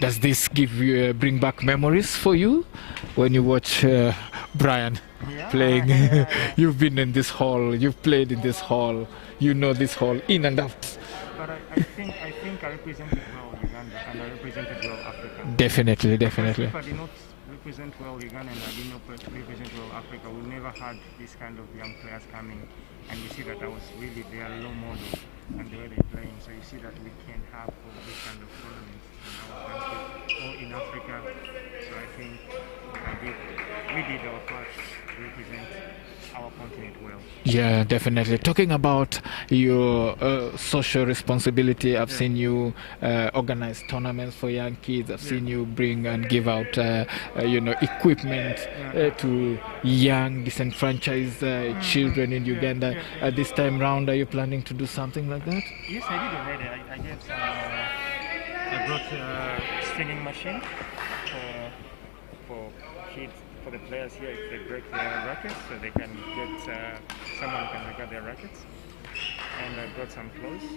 Does this give you bring back memories for you when you watch Brian playing? You've been in this hall, you've played in this hall, you know this hall in and out. But I think I represented well Uganda and I represented well Africa. Definitely, Because definitely. if I did not represent well Uganda and I did not represent well Africa, we never had this kind of young players coming. And you see that I was really their role model and the way they're playing. So you see that we can have all this kind of tournaments in our country or in Africa. So I think we did our part to represent our continent well. Yeah, definitely. Talking about your social responsibility, I've seen you organize tournaments for young kids. I've seen you bring and give out, equipment to young disenfranchised children in Uganda. This time round, are you planning to do something like that? Yes, I did already. I gave some. I brought a stringing machine for kids, for the players here. If they break their rackets, so they can get someone can repair their rackets. And I brought some clothes.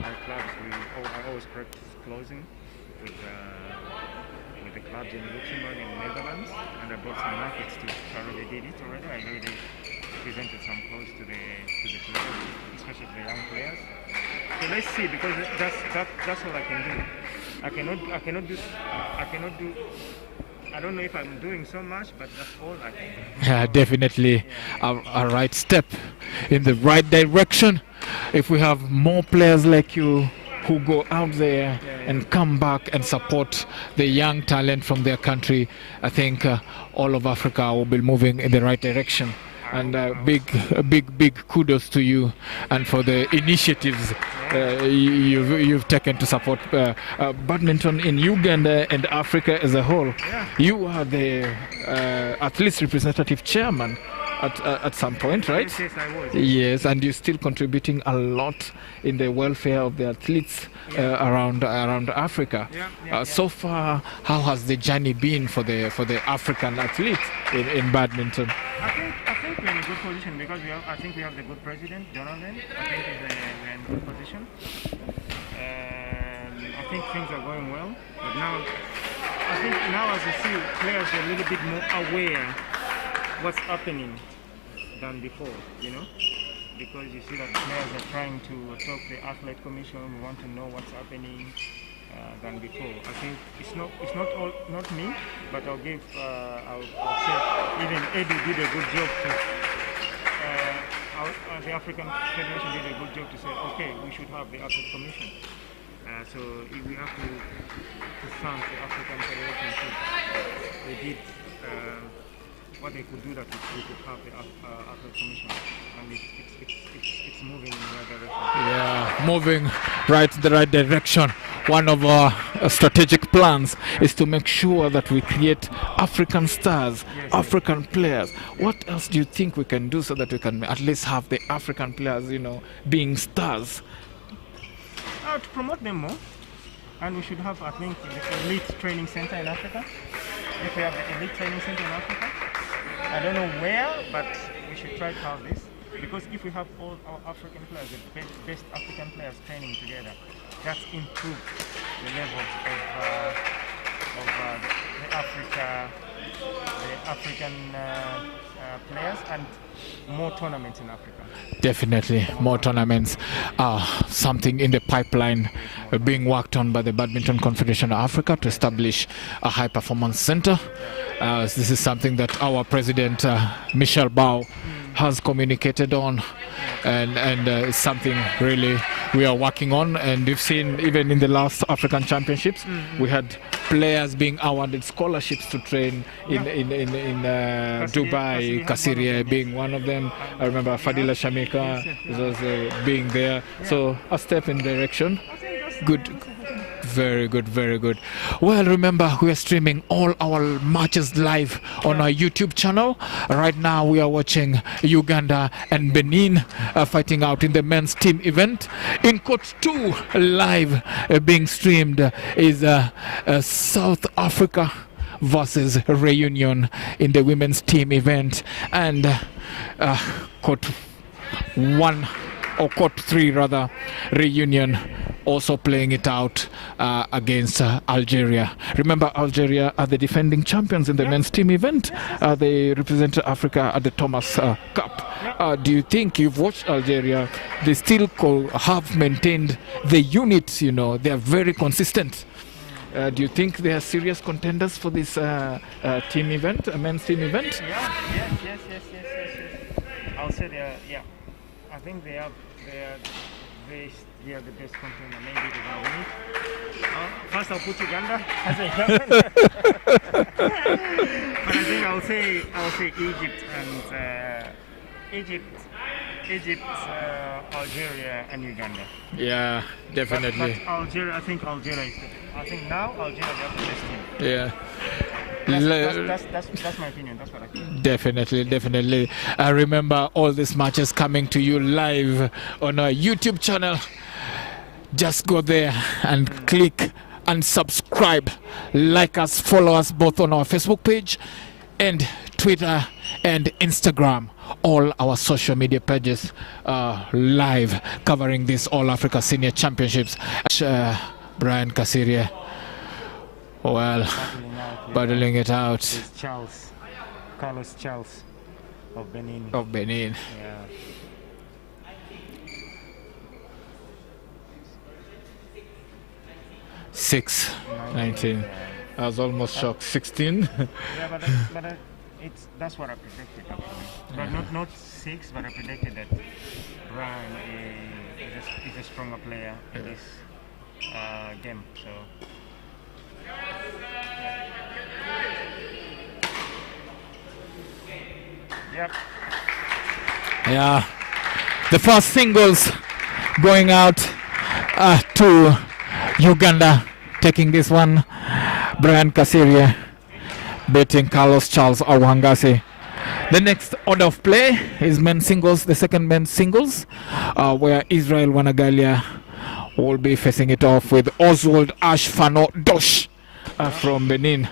My clubs, I always practice closing with the clubs in Luxembourg and Netherlands. And I brought some rackets too. So I already did it already. I already presented some clothes to the players, especially the young players. So let's see, because that's all I can do. I cannot do. I don't know if I'm doing so much, but that's all I can do. Yeah, definitely a right step in the right direction. If we have more players like you who go out there and come back and support the young talent from their country, I think all of Africa will be moving in the right direction. And big kudos to you and for the initiatives you've taken to support badminton in Uganda and Africa as a whole. You are the athletes representative chairman at some point, right? Yes, I was. Yes, and you're still contributing a lot in the welfare of the athletes around Africa. So far, how has the journey been for the African athletes in badminton? I think we're in a good position because I think we have the good president, Jonathan. I think we're in a good position. I think things are going well. But now, I think now as you see, players are a little bit more aware what's happening than before, because you see that players are trying to talk to the athlete commission. We want to know what's happening than before. I think it's not me, but I'll say even Eddie did a good job to the African Federation did a good job to say, okay, we should have the athlete commission. So we have to thank the African Federation too. They did what they could do that we could have the athlete commission, and it's moving in the right direction. Yeah, moving right in the right direction. One of our strategic plans is to make sure that we create African stars, African players. What else do you think we can do so that we can at least have the African players, being stars? To promote them more, and we should have, I think, the elite training center in Africa. If we have the elite training center in Africa, I don't know where, but we should try to have this, because if we have all our African players, the best African players training together, that's improved the level of the African players, and more tournaments in Africa. Definitely, more tournaments. Something in the pipeline being worked on by the Badminton Confederation of Africa to establish a high performance center. This is something that our president, Michel Bao, has communicated on, and it's something really we are working on. And we've seen even in the last African Championships, we had players being awarded scholarships to train in Dubai, Kasiria being one of them. I remember Fadila Shamika was being there. So a step in direction. Good. Very good, very good. Well, remember, we are streaming all our matches live on our YouTube channel. Right now, we are watching Uganda and Benin fighting out in the men's team event. In Court 2, live being streamed is South Africa versus Reunion in the women's team event. And Court 1, or Court 3 rather, Reunion also playing it out against Algeria. Remember, Algeria are the defending champions in the men's team event. They represented Africa at the Thomas Cup. Do you think, you've watched Algeria, they still have maintained the unit, you know, they are very consistent. Do you think they are serious contenders for this team event, a men's team event? Yes. I'll say they are, yeah. I think they are the best contender. Maybe they're going to win it. First, I'll put Uganda as a champion. But I think I'll say Egypt and Egypt, Algeria, and Uganda. Yeah, definitely. But Algeria, I think Algeria is good. I think now Algeria is the best team. Yeah. That's my opinion. That's what I think. Definitely. I remember all these matches coming to you live on our YouTube channel. Just go there and click and subscribe. Like us, follow us both on our Facebook page and Twitter and Instagram. All our social media pages live covering this All Africa Senior Championships. Brian Kasirie, well, battling it out. It's Carlos Charles of Benin. Yeah. 6-19. I was almost shocked. 16. Yeah, but that's what I predicted actually. But not 6, but I predicted that Brian is a stronger player in this game. So. Yep. Yeah. The first singles going out to Uganda, taking this one. Brian Kasirie beating Carlos Charles Awangasi. The next order of play is men's singles, the second men's singles, where Israel Wanagalia will be facing it off with Oswald Ashfano Dosh from Benin.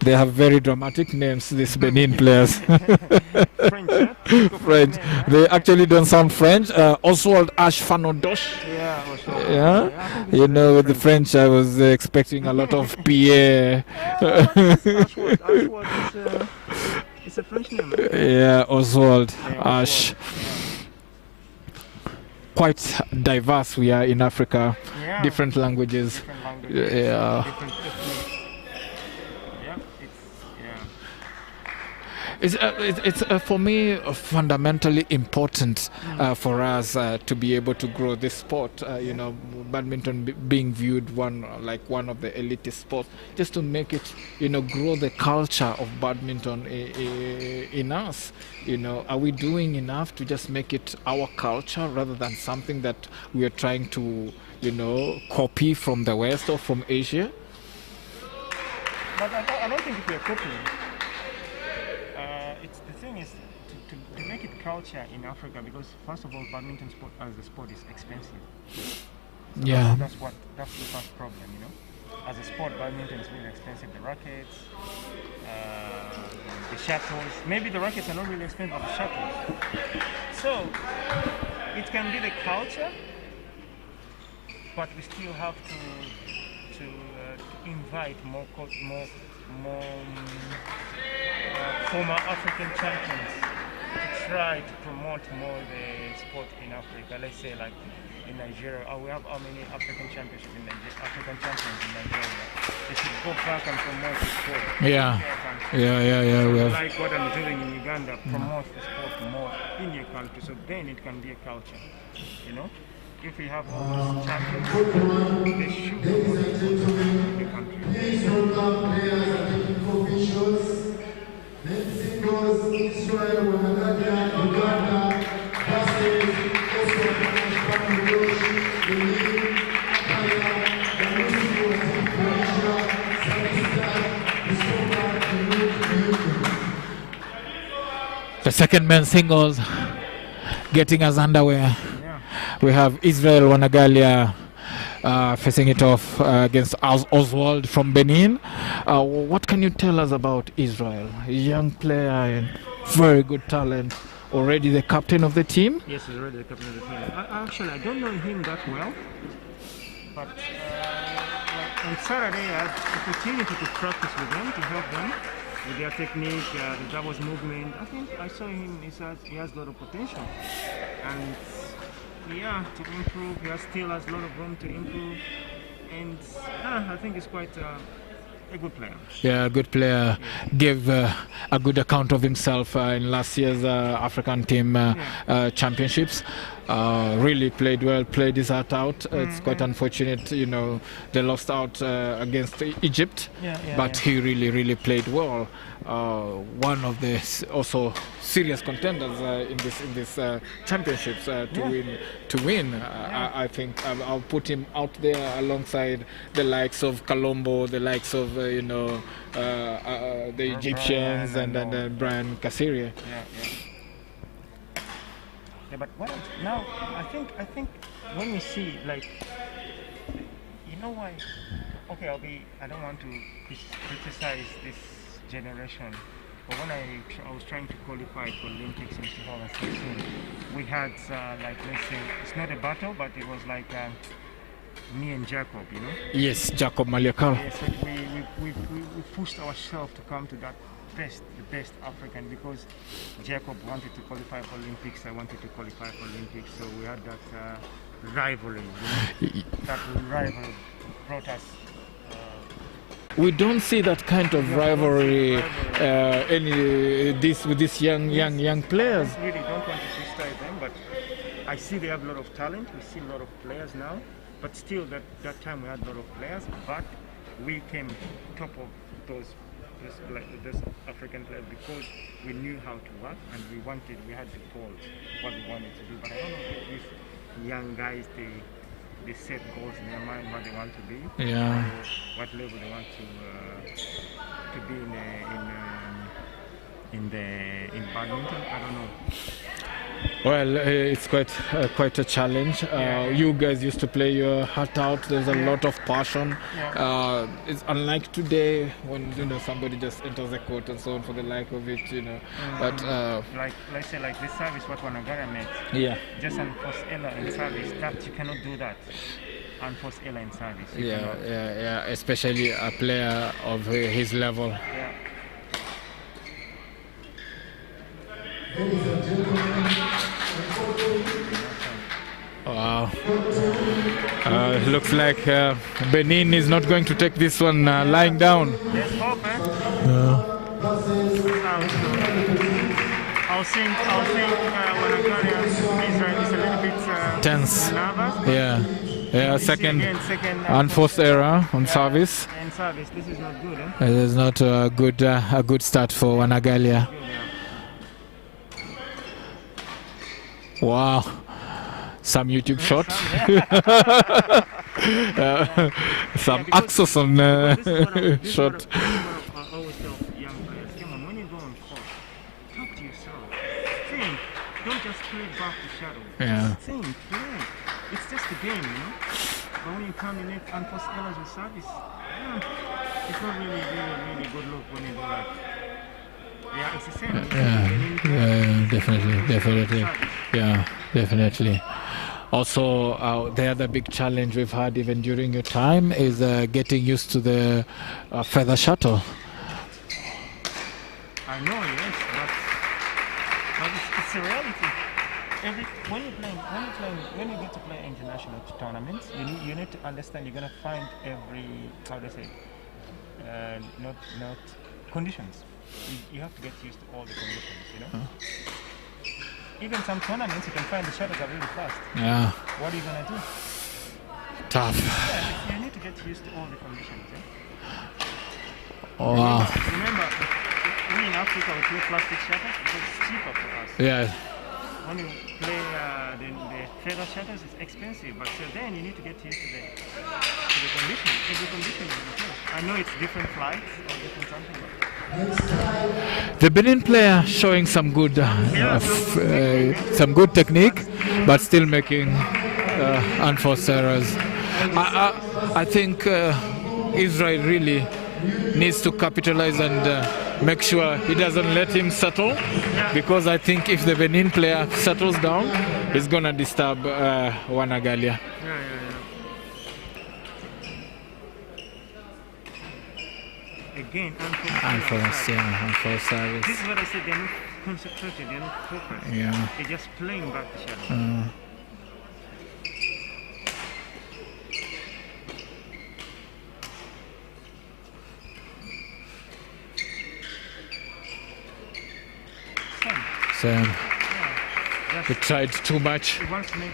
They have very dramatic names, these Benin players. French, huh? French. They actually don't sound French. Oswald Ashfano Dosh. Yeah, also. Yeah, you know, with the French, I was expecting a lot of Pierre. Ashwood is a French name. Yeah, Oswald, Yeah, Ash. Quite diverse we are in Africa. Yeah. Different languages. Yeah. Different ethnics. It's for me fundamentally important for us to be able to grow this sport. You know, badminton being viewed one of the elitist sports, just to make it, you know, grow the culture of badminton in us. You know, are we doing enough to just make it our culture rather than something that we are trying to, you know, copy from the West or from Asia? But I don't think if we're copying. To make it culture in Africa, because first of all, badminton sport as a sport is expensive. So Yeah. that's the first problem, you know. As a sport, badminton is really expensive. The rackets, the shuttles. Maybe the rackets are not really expensive, but the shuttles. So it can be the culture, but we still have to invite more former African champions to try to promote more the sport in Africa. Let's say like in Nigeria, we have how many African championships in Nigeria? African champions in Nigeria. They should go back and promote the sport. Yeah. We have. Like what I'm doing in Uganda, promote the sport more in your country, so then it can be a culture. You know, if we have all these champions, they should promote the sport in the country. The second men's singles getting us underway. Yeah. We have Israel Wanagalia facing it off against Oswald from Benin. What can you tell us about Israel? A young player and very good talent. Already the captain of the team? Yes, he's already the captain of the team. I don't know him that well, But like on Saturday, I had the opportunity to practice with them to help them with their technique, the doubles movement. I think I saw him. He has a lot of potential, and yeah, to improve. He still has a lot of room to improve, and I think he's quite a good player. Yeah, a good player. Gave a good account of himself in last year's African team championships. Really played well, played his heart out. It's quite unfortunate, you know, they lost out against Egypt, but he really played well. One of the also serious contenders in this championships to win. I think I'll put him out there alongside the likes of Colombo, the likes of the Egyptians, and Brian Kassiria. Yeah, but now I think when you see, like, you know why? Okay, I don't want to criticize this generation, but when I was trying to qualify for Olympics in 2016, we had like, let's say, it's not a battle, but it was like me and Jacob, you know. Yes, Jacob Maliakal. Yes, we pushed ourselves to come to that the best African, because Jacob wanted to qualify for Olympics, I wanted to qualify for Olympics, so we had that rivalry, you know? That rivalry brought us. We don't see that kind of rivalry with these young players. I really don't want to criticize them, but I see they have a lot of talent. We see a lot of players now, but still that time we had a lot of players, but we came top of those African players because we knew how to work, and we had the goals, what we wanted to do. But I don't know if these young guys, they set goals in their mind, what they want to be, yeah, what level they want to be in badminton. I don't know. Well, it's quite a challenge. You guys used to play your heart out. There's a lot of passion. It's unlike today when somebody just enters the court and so on for the like of it, But like, let's say, like this service, what Wanagara made. Yeah. Just unforced error in service. That you cannot do that. Unforced error in service. Yeah. Especially a player of his level. Yeah. Wow. Looks like Benin is not going to take this one lying down. Let's hope, eh? I'll think Wanagara is a little bit tense. Nervous. Yeah. Second unforced error on service. And service, this is not good, eh? It is not a good start for Wanagalia. Wow, some YouTube shot. Some Axelson shot. I always tell young players, come on, when you go on court, talk to yourself. Think, don't just play back the shadow. Yeah. Think, play. It's just a game, you know. But when you come in it unforced errors with service, it's not really good look when you do that. Yeah, it's the same. Definitely. Yeah, definitely. Also, the other big challenge we've had even during your time is getting used to the feather shuttle. I know, yes, but it's a reality. When you get to play international tournaments, you need to understand you're gonna find not conditions. You have to get used to all the conditions, you know. Even some tournaments, you can find the shuttles are really fast. Yeah. What are you gonna do? Tough. Yeah, you need to get used to all the conditions. Wow. Remember, we in Africa we play plastic shuttles because it's cheaper for us. Yeah. When you play the feather shuttles, it's expensive, but so then you need to get used to the conditions. Every condition is different. I know it's different flights or different something, but the Benin player showing some good technique, but still making unforced errors. I think Israel really needs to capitalize and make sure he doesn't let him settle, because I think if the Benin player settles down, he's gonna disturb Wanagalia. again, And for us, yeah, and for service. This is what I said, they're not concentrated, they're not focused. Yeah. They're just playing back the shadow. So Yeah, we tried too much. it wants to do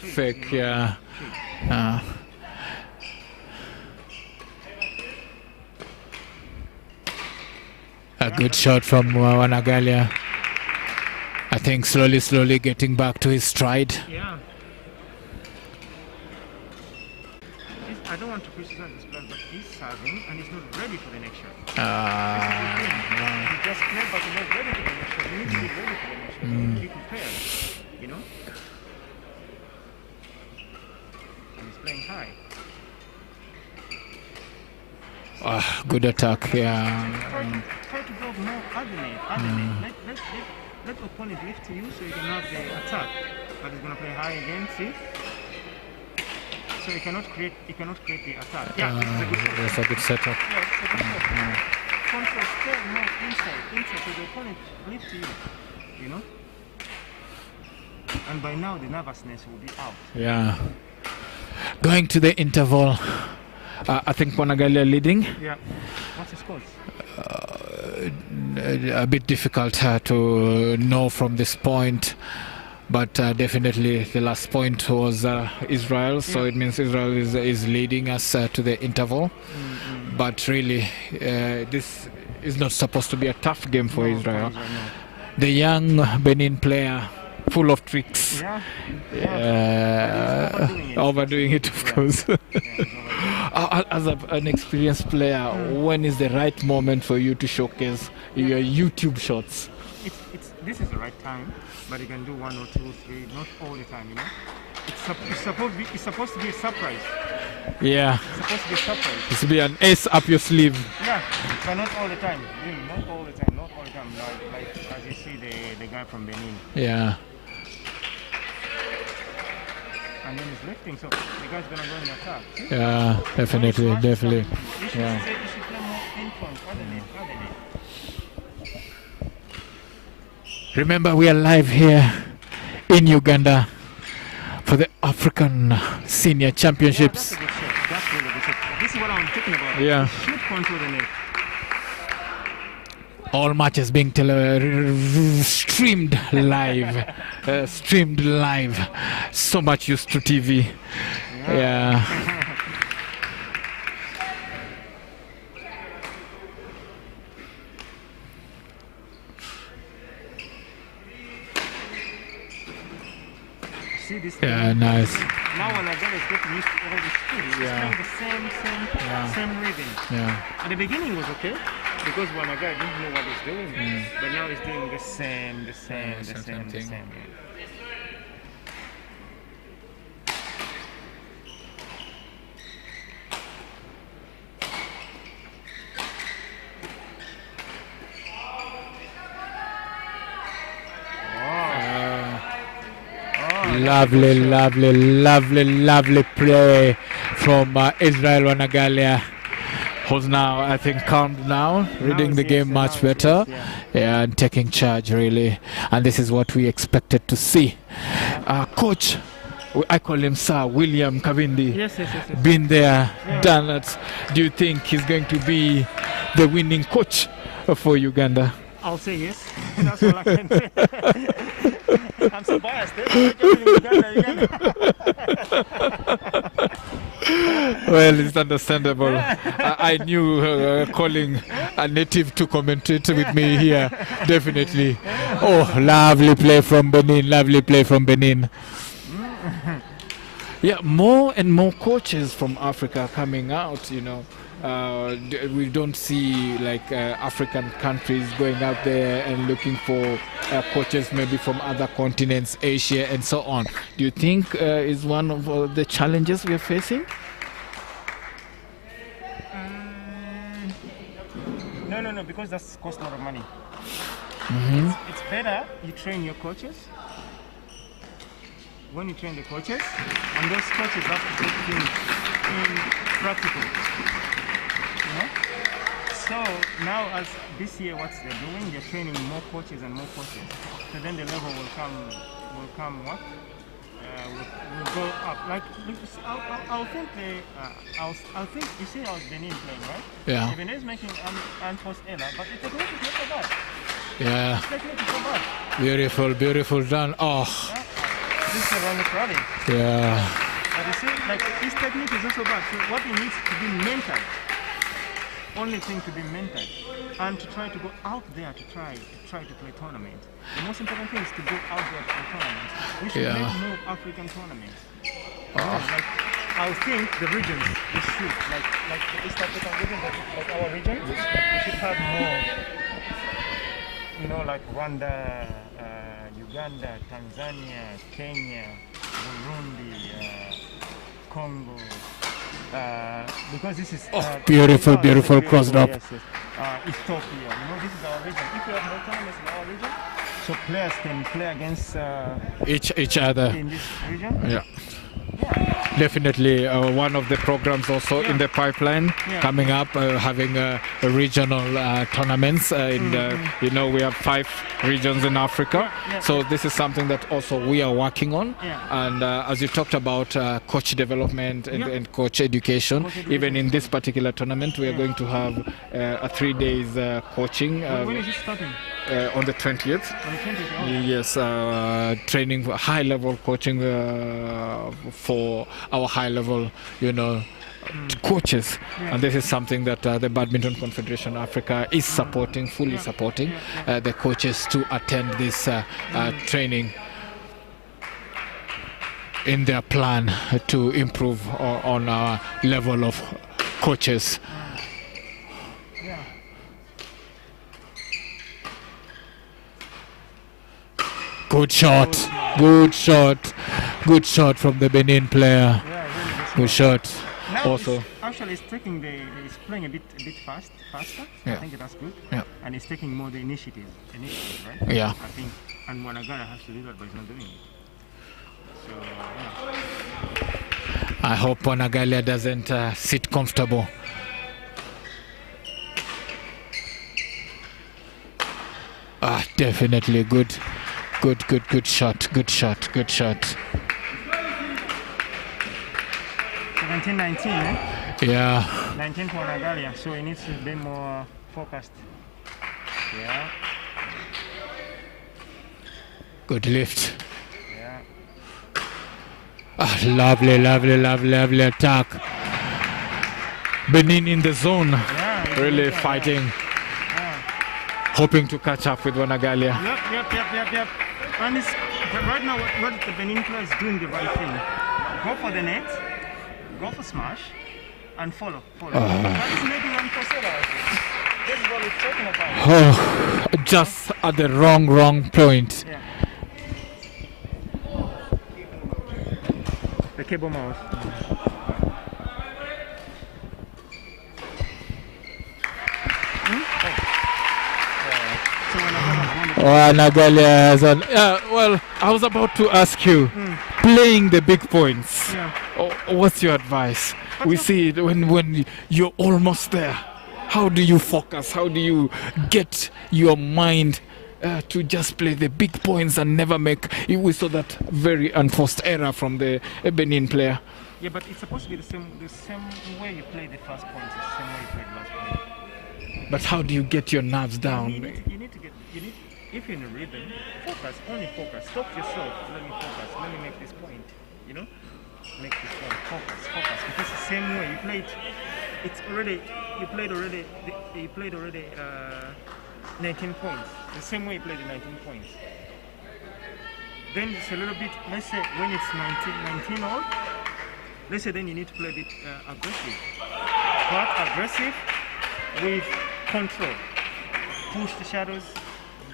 tricks, Fake, you know, yeah. tricks. A good shot from Wanagalia. I think slowly getting back to his stride. Yeah. I don't want to criticize this player, but he's serving and he's not ready for the next shot. He just played, but he's not ready for the next shot. He needs to be ready for the next shot. He needs to be prepared, you know? And he's playing high. Good attack, yeah. Try to go more alternate. Let the opponent lift to you so you can have the attack. But he's gonna play high again, see? So he cannot create the attack. Yeah, this is a good setup. That's a good setup. Yeah, it's a good setup. Control, stay more inside, so the opponent lift to you, you know? And by now the nervousness will be out. Yeah. Going to the interval. I think Wanagalia leading. Yeah. What's the scores? A bit difficult to know from this point, but definitely the last point was Israel, so it means Israel is leading us to the interval. But really, this is not supposed to be a tough game for Israel. No. The young Benin player, full of tricks, overdoing it, of course. As an experienced player, when is the right moment for you to showcase your YouTube shots? This is the right time, but you can do 1 or 2, 3, not all the time, you know. It's supposed to be a surprise. Yeah. It's supposed to be a surprise. It's to be an ace up your sleeve. Yeah, but not all the time. Really, not all the time. Not all the time. Like as you see the guy from Benin. Yeah. And then he's lifting, so the guy's gonna go in attack. See? Yeah, definitely. You should Yeah. play more in front, alternate. Remember, we are live here in Uganda for the African Senior Championships. Yeah, that's a good shot. That's really good shot. This is what I'm talking about. Yeah. Shoot control the net. All matches being streamed live. Streamed live. So much used to TV. Yeah. See this? Yeah, nice. Now when I get is getting used to all the speed, it's playing the same rhythm. Yeah. At the beginning was okay because when a guy didn't know what he's doing, but now he's doing the same thing. Lovely play from Israel Wanagalia, who's now, I think, calmed now, reading the game much better, and taking charge, really. And this is what we expected to see. Coach, I call him Sir William Kavindi. Yes. Been there, done it. Do you think he's going to be the winning coach for Uganda? I'll say yes. That's all I can say. I'm so biased. Well, it's understandable. I knew calling a native to commentate with me here, definitely. Oh, lovely play from Benin. Yeah, more and more coaches from Africa coming out, you know. We don't see like African countries going out there and looking for coaches maybe from other continents, Asia and so on. Do you think is one of the challenges we're facing? No, because that's cost a lot of money. It's better you train your coaches. When you train the coaches, and those coaches have to take things in practical. You know? So now as this year, what they're doing, they're training more coaches and more coaches. So then the level will come what? Will go up. Like I'll think I'll think you see how Benin playing, right? Yeah. The Benin is making unforced error, but the technique is not so bad. Yeah. The technique is so bad. Beautiful, beautiful done. Oh. Yeah. This is wrong rally. Yeah. But you see, like his technique is also bad. So what he needs to be mental. Only thing to be mental, and to try to go out there to try to play tournament. The most important thing is to go out there to play tournaments. We should make more African tournaments. Like I think the regions we should like the East African region, like our region, we should have more. You know, like Rwanda, Uganda, Tanzania, Kenya, Burundi, Congo. Because this is beautiful, beautiful crossed up. Yes, yes. Ethiopia, you know, this is our region. If we have more tournaments in our region, so players can play against each other in this region. Yeah. Definitely one of the programs also in the pipeline coming up, having regional tournaments. You know, we have 5 regions in Africa, so this is something that also we are working on. And as you talked about coach development and coach education, even in this particular tournament, we are going to have a 3 days coaching. When is it starting? On the 20th. Yes, training high-level coaching for our high-level, you know, coaches, and this is something that the Badminton Confederation Africa is supporting, fully supporting the coaches to attend this training in their plan to improve on our level of coaches. Good shot, good shot, good shot from the Benin player. Good shot. Now Also, actually, it's taking it's playing a bit faster. I think that's good. And it's taking more the initiative, right? Yeah. I think, and Wanagana has to do that, but he's not doing it. So I hope Wanagalia doesn't sit comfortable. Definitely good. Good shot. 17-19, eh? Yeah. 19 for Nagalia, so he needs to be more focused. Yeah. Good lift. Yeah. Lovely attack. Benin in the zone. Yeah, really fighting. Hoping to catch up with Wanagalia. Yep. And it's, right now, what the Benin player is doing the right thing. Go for the net, go for smash, and follow. That's maybe one for This is what we're talking about. Oh, just at the wrong point. Yeah. The cable mouse. Nagalia has an. Well, I was about to ask you, playing the big points. What's your advice? We see it when you're almost there. How do you focus? How do you get your mind to just play the big points and never make? We saw that very unforced error from the Benin player. Yeah, but it's supposed to be the same way you play the first point, the same way you play the last point. But how do you get your nerves down? You need to get. If you're in a rhythm, only focus. Stop yourself. Let me focus. Let me make this point. You know, make this point. Focus. Because the same way you played, you played already 19 points. The same way you played the 19 points. Then it's a little bit. Let's say when it's 19 all. Let's say then you need to play a bit aggressive, but aggressive with control. Push the shadows.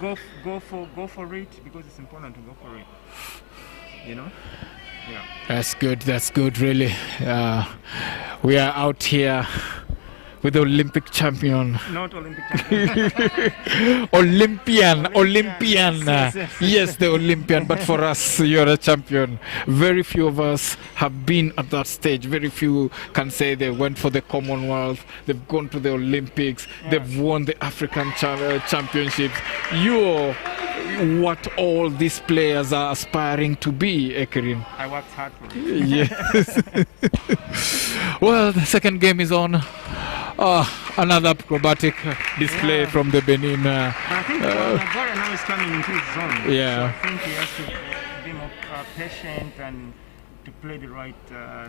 Go for it, because it's important to go for it. You know? Yeah. That's good, really. We are out here with the Olympic champion. Not Olympic champion. Olympian. Yes, yes. Yes, the Olympian. But for us, you're a champion. Very few of us have been at that stage. Very few can say they went for the Commonwealth, they've gone to the Olympics, they've won the African championships. You're what all these players are aspiring to be, Ekerin. I worked hard for it. Yes. Well, the second game is on. Another acrobatic display from the Benin. But I think Nigeria now is coming into his zone. Yeah. So I think he has to be more patient and to play the right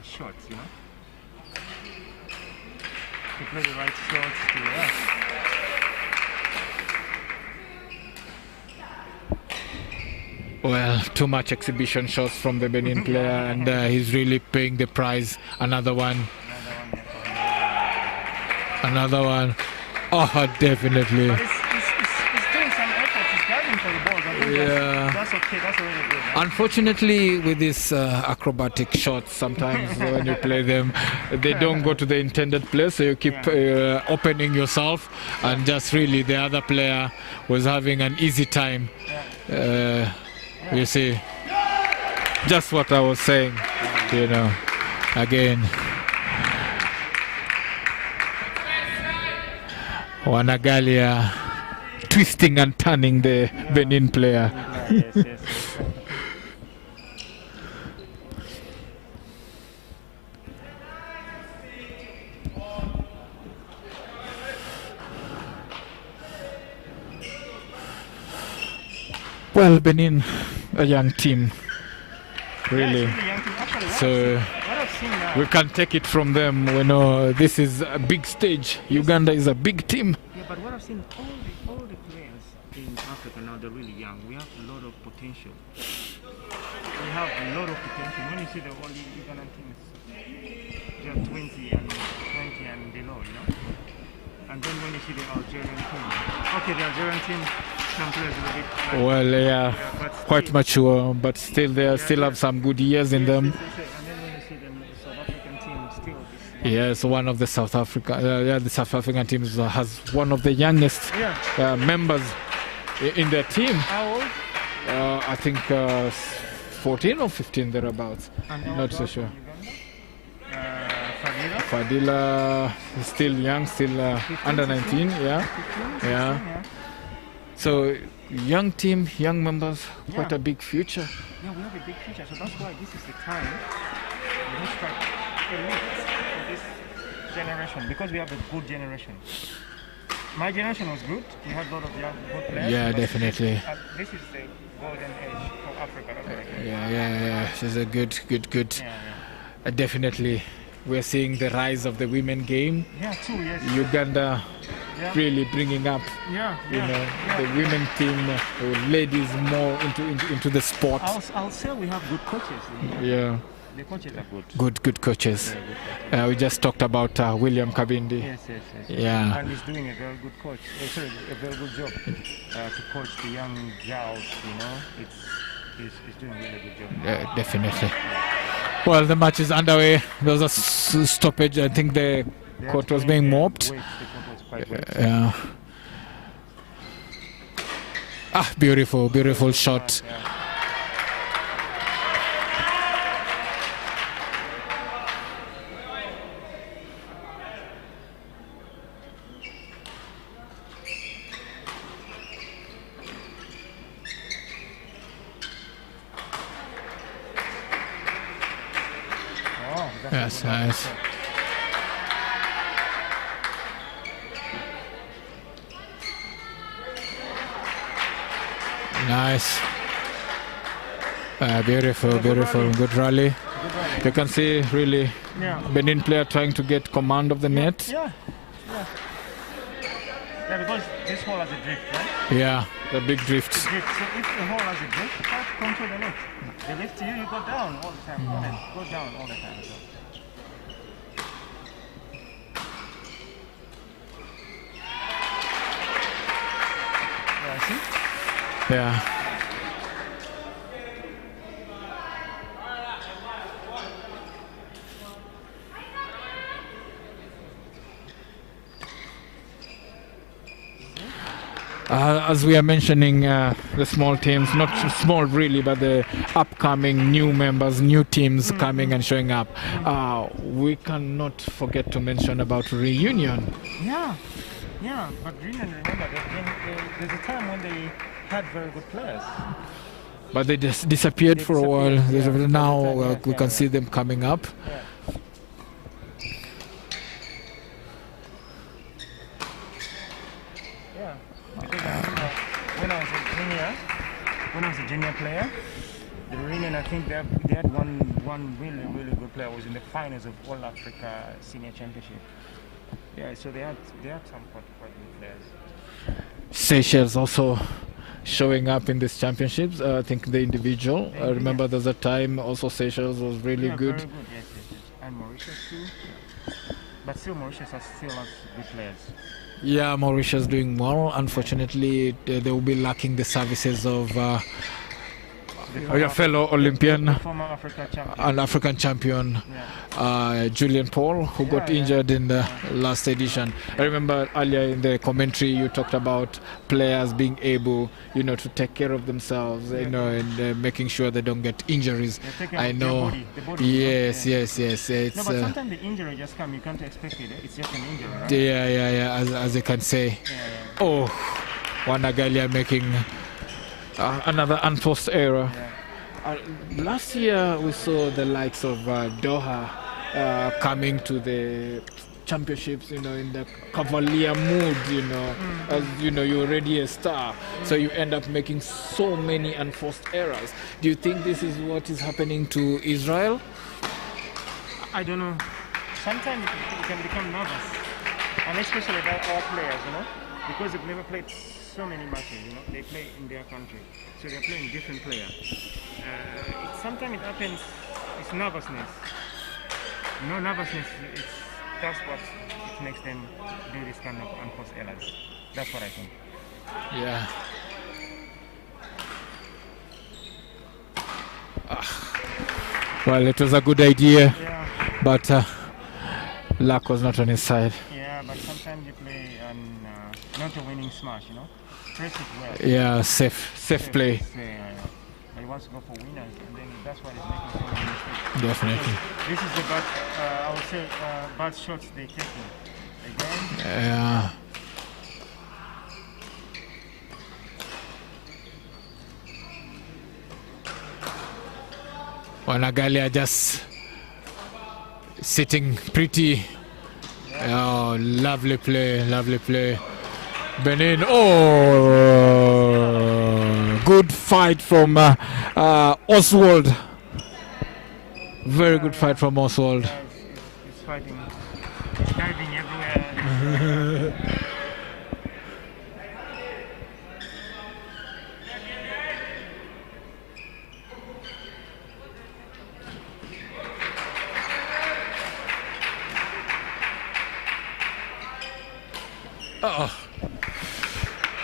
shots, you know? To play the right shots to, Well, too much exhibition shots from the Benin player, and he's really paying the price. Another one. Another one. Oh, definitely. But he's doing some effort. He's driving for the ball. Yeah. That's okay. That's already good. Right? Unfortunately, with these acrobatic shots, sometimes when you play them, they don't go to the intended place, so you keep opening yourself, and just really the other player was having an easy time. You see, just what I was saying, you know, again. Wanagalia twisting and turning the Benin player. Yes. Well, Benin, a young team, really. So we can take it from them. We know this is a big stage. Uganda is a big team. Yeah, but what I've seen, all the players in Africa now, they're really young. We have a lot of potential. We have a lot of potential. When you see the all the Ugandan teams, they are 20 and below, you know. And then when you see the Algerian team, okay, the Algerian team, some players a bit. Like, Well, yeah, but quite still, mature, but still they still have some good years in them. And then when you see the South African team, still this. Yes, one of the South African teams has one of the youngest members in their team. How old? I think 14 or 15 thereabouts. Not so sure. Fadila is still young, still under 19. Yeah. So young team, young members, quite a big future. Yeah, we have a big future, so that's why this is the time we must strike a lift for this generation, because we have a good generation. My generation was good. We had a lot of young good players. Yeah, definitely. This is the golden age for Africa. That's what I think. Yeah. She's a good. Yeah. Definitely. We're seeing the rise of the women game. Yeah, too, yes. Uganda really bringing up, the women team, ladies more into the sport. I'll say we have good coaches. Yeah. The coaches are good. Good coaches. We just talked about William Kabindi. Yes. Yeah. And he's doing a very good coach. A very good job to coach the young girls. You know, he's doing a really good job. Definitely. Well, the match is underway. There was a stoppage. I think the court was being mopped. Yeah. Beautiful shot. Yes, nice. Nice. Beautiful. Good rally. You can see really Benin player trying to get command of the net. Yeah, because this hole has a drift, right? Yeah, the big drift. So if the hole has a drift, how to control the net? They lift you go down all the time. Go down all the time. So. Yeah. As we are mentioning, the small teams, not small really, but the upcoming new members, new teams coming and showing up. We cannot forget to mention about reunion. Yeah, yeah, but Greenland, remember, there's a time when they had very good players. But they just disappeared They for a while. disappeared, yeah. Now we Yeah, can yeah. see them coming up. Yeah. Yeah, because I remember when I was a junior player, the Reunion, I think they had one really good player who was in the finals of All Africa Senior Championship. Yeah, so they had some quite good players. Seychelles also showing up in these championships. I think the individual. I remember there's a time also Seychelles was really good. Very good, yes. And Mauritius too. But still, Mauritius has still has good players. Yeah, Mauritius doing well. Unfortunately, they will be lacking the services of your fellow Olympian Former Africa champion. and African champion Julian Paul, who got injured in the last edition. I remember earlier in the commentary you talked about players being able, to take care of themselves, and making sure they don't get injuries. I know. The body, Yes. It's, no, but sometimes the injury just comes. You can't expect it. It's just an injury, right? Yeah. As you can say. Oh, Wanagalia making another unforced error. Last year we saw the likes of Doha coming to the championships, in the cavalier mood, as you're already a star, so you end up making so many unforced errors. Do you think this is what is happening to Israel? I don't know. Sometimes you can become nervous, and especially about our players, because they've never played so many matches. They play in their country, so they're playing different players. Sometimes it happens. It's nervousness. Nervousness. That's what it makes them do this kind of unforced errors. That's what I think. Yeah. Well, it was a good idea, but luck was not on his side. Yeah, but sometimes you play not a winning smash, Press it well. Yeah, safe play. But he wants to go for winners, and then that's why he's making so many mistakes. Definitely. Because this is the bad, I would say, bad shots they taking. Again. Yeah. Wanagalia just sitting pretty. Oh, lovely play. Benin. Oh, good fight from Oswald. Very good fight from Oswald. He's fighting, diving everywhere.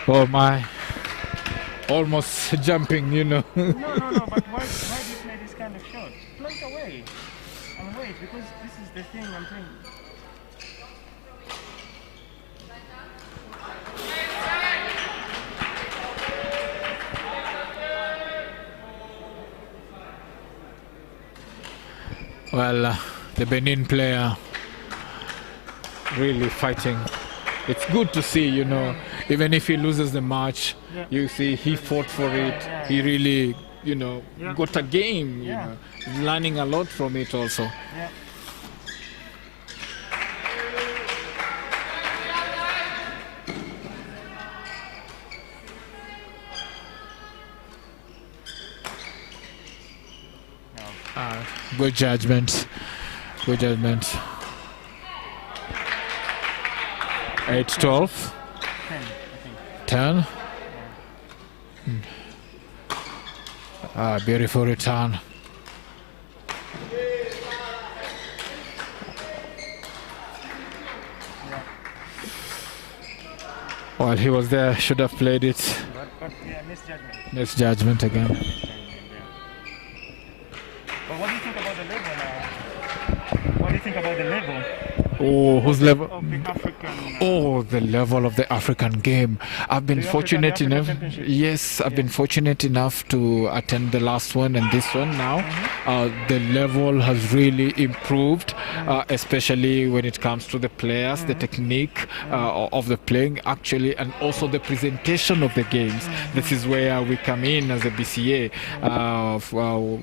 Oh my. Almost jumping, No, but why do you play this kind of shot? Play it away. And wait, because this is the thing I'm saying. Well, the Benin player really fighting. It's good to see, even if he loses the match, you see he fought for it. He really, got a game, He's learning a lot from it also. Yeah. Good judgment. 8-12. 10. Beautiful return. While he was there, should have played it. But misjudgment. Misjudgment again. But what do you think about the level now? What do you think about the level? Oh, whose level? Of the African. Oh, the level of the African game. I've been The fortunate African enough. Championship. Yes, I've been fortunate enough to attend the last one and this one now. The level has really improved, especially when it comes to the players, the technique of the playing actually, and also the presentation of the games. This is where we come in as a BCA.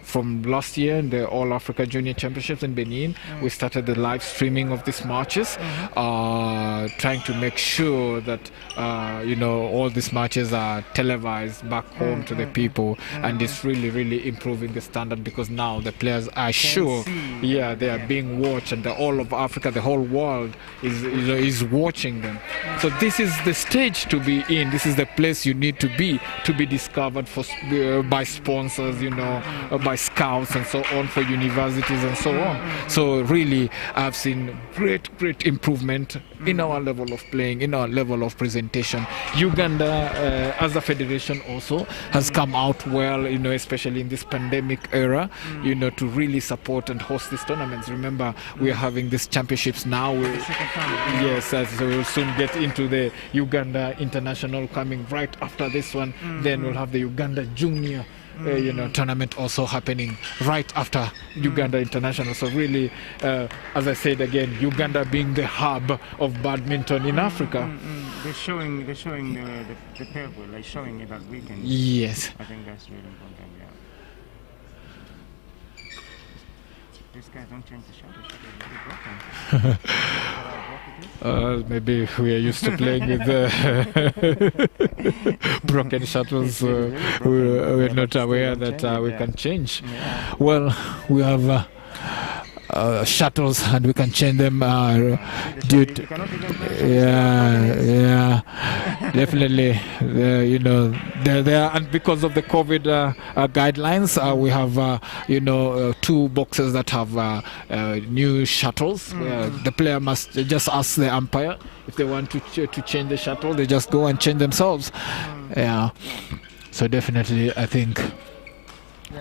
From last year in the All Africa Junior Championships in Benin, we started the live streaming of these matches, trying to make sure that all these matches are televised back home to the people, and it's really improving the standard, because now the players are sure, they are being watched, and the all of Africa, the whole world is watching them. So this is the stage to be in. This is the place you need to be discovered by sponsors, by scouts and so on, for universities and so on. So really, I've seen great improvement in our level of playing, in our level of presentation. Uganda, as a federation, also has come out well, especially in this pandemic era, to really support and host these tournaments. Remember, we are having these championships now. Yes, so we'll soon get into the Uganda International coming right after this one. Then we'll have the Uganda Junior tournament also happening right after Uganda International. So really, as I said again, Uganda being the hub of badminton in Africa. They're showing the paper, like showing it that weekend. Yes. I think that's really important. Yeah. These guys don't change the shuttle. It's broken. Maybe we are used to playing with broken shuttles. We're not aware that we can change. Well, we have shuttles and we can change them due to definitely there, and because of the COVID guidelines, we have 2 boxes that have new shuttles. The player must just ask the umpire if they want to change the shuttle. They just go and change themselves. So definitely, I think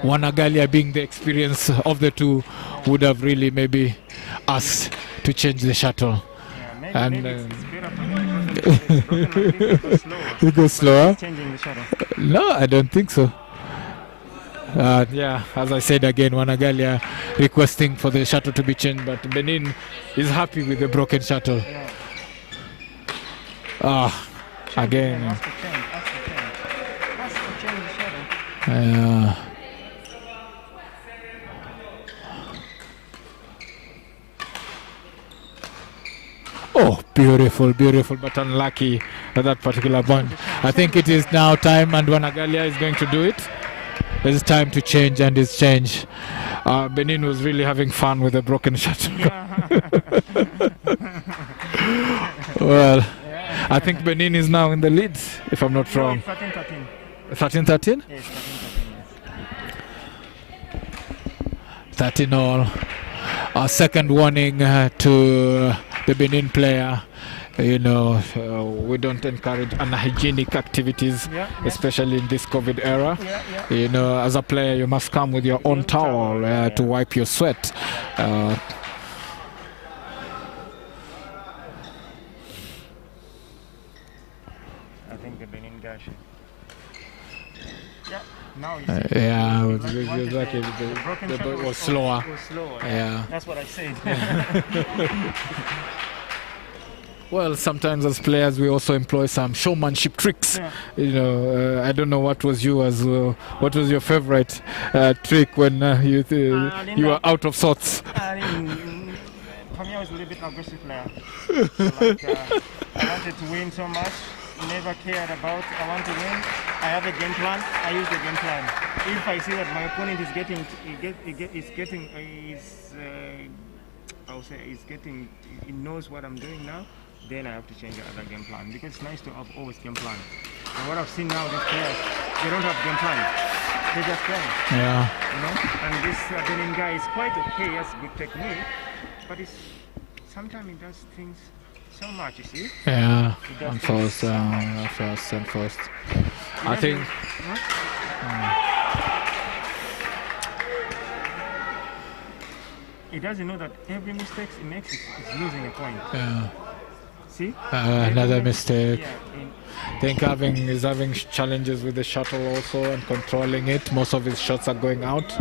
Wanagalia, being the experience of the 2, would have really maybe asked to change the shuttle. And it goes slower. No, I don't think so. As I said again, Wanagalia requesting for the shuttle to be changed, but Benin is happy with the broken shuttle. Again. Oh, beautiful, but unlucky at that particular point. I think it is now time, and Wanagalia is going to do it. It's time to change, and it's changed. Benin was really having fun with the broken shuttle. Well, I think Benin is now in the lead, if I'm not wrong. 13-13? Yes, 13 all. A second warning to the Benin player. We don't encourage unhygienic activities, especially in this COVID era. As a player, you must come with your own towel to wipe your sweat. I think the Benin guy should. Now the ball was slower. That's what I said. Well, sometimes as players we also employ some showmanship tricks. I don't know what was yours. What was your favorite trick when you were out of sorts? For me, I was a little bit aggressive player. I wanted to win so much. Never cared about. I want to win. I have a game plan. I use the game plan. If I see that my opponent is he knows what I'm doing now, then I have to change the other game plan, because it's nice to have always game plan. And what I've seen now, these players, they don't have game plan. They just play. And this Benin guy is quite okay. He has good technique, but sometimes he does things so much, you see? And first. I think. he doesn't know that every mistake he makes is losing a point. Yeah. See? Another mistake. Yeah. I think he's having challenges with the shuttle also and controlling it. Most of his shots are going out.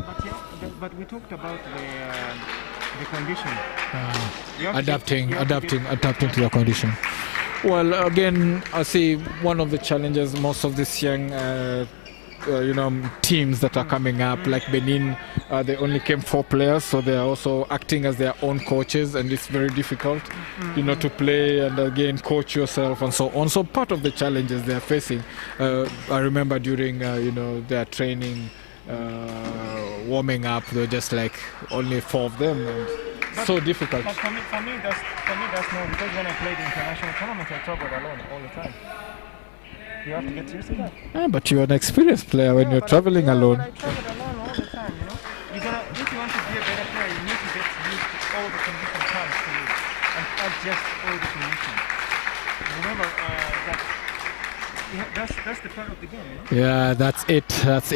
But we talked about the condition. Adapting to the condition. Well, again, I see one of the challenges most of these young teams that are coming up, like Benin, they only came 4 players, so they are also acting as their own coaches, and it's very difficult, to play and again coach yourself and so on. So part of the challenges they are facing, I remember during their training, warming up, they were just like only 4 of them, and so difficult. But for me that's no, because when I played international tournaments, I traveled alone all the time. You have to get used to that. Yeah, but you're an experienced player when you're traveling alone. But I travel alone all the time, If you want to be a better player, you need to get used to all the conditions comes to you and adjust all the conditions. Remember that's the part of the game, Yeah, that's it. That's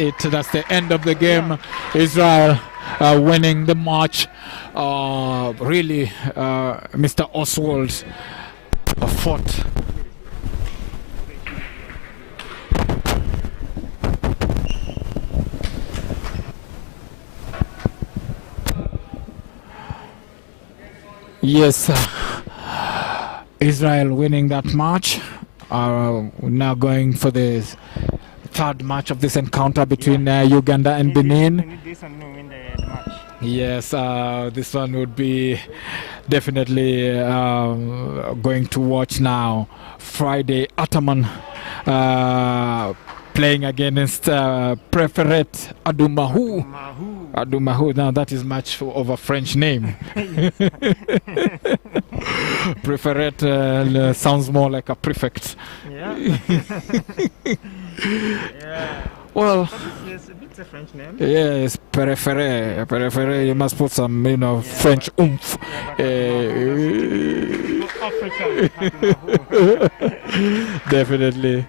the end of the game. Yeah. Israel winning the match. Really, Mr. Oswald fought. Yes, Israel winning that match. Now going for the 3rd match of this encounter between Uganda and Benin. Yes, this one would be definitely going to watch now. Friday, Ataman playing against Preferet Adumahu. Now that is much of a French name. Preferet sounds more like a prefect. Yeah. Yeah. Well, yes, it's a French name. Yes, Perifere. You must put some, French oomph. Definitely.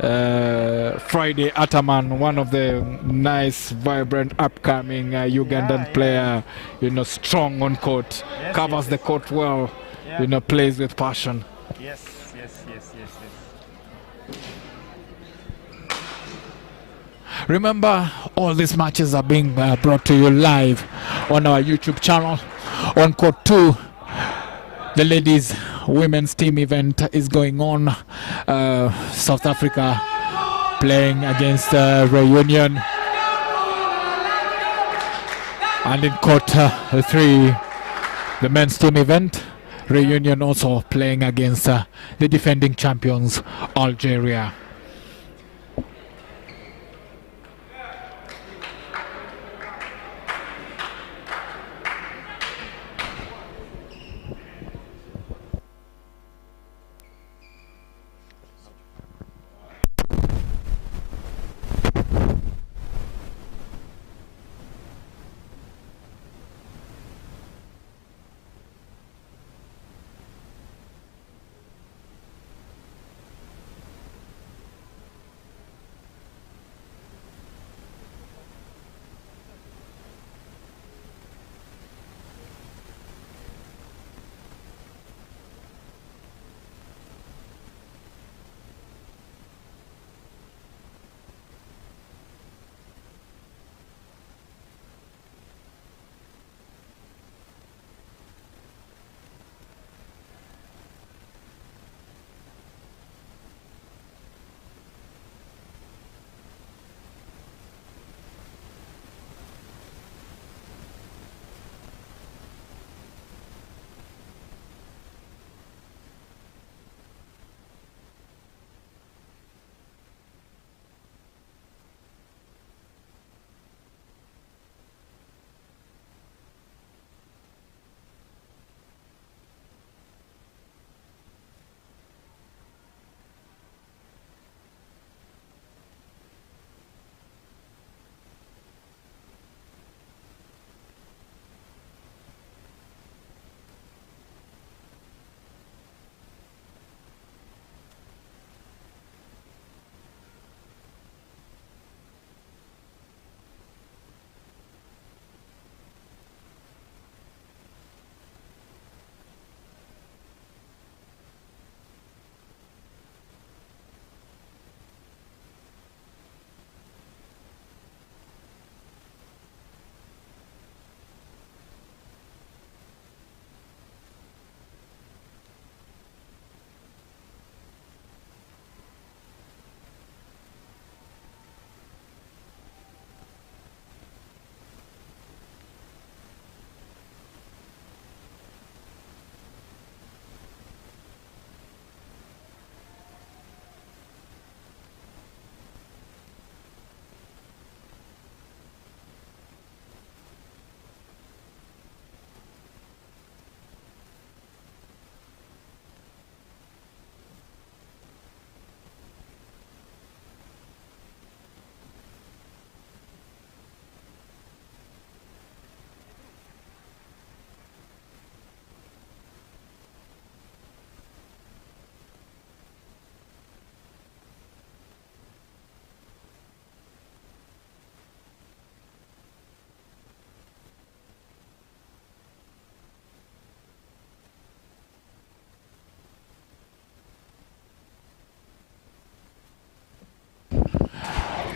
Friday Ataman, one of the nice, vibrant, upcoming Ugandan player. Strong on court, covers the court well. Plays with passion. Yes. Remember, all these matches are being brought to you live on our YouTube channel. On Court 2, the ladies' women's team event is going on. South Africa playing against Reunion. And in Court 3, the men's team event, Reunion also playing against the defending champions, Algeria.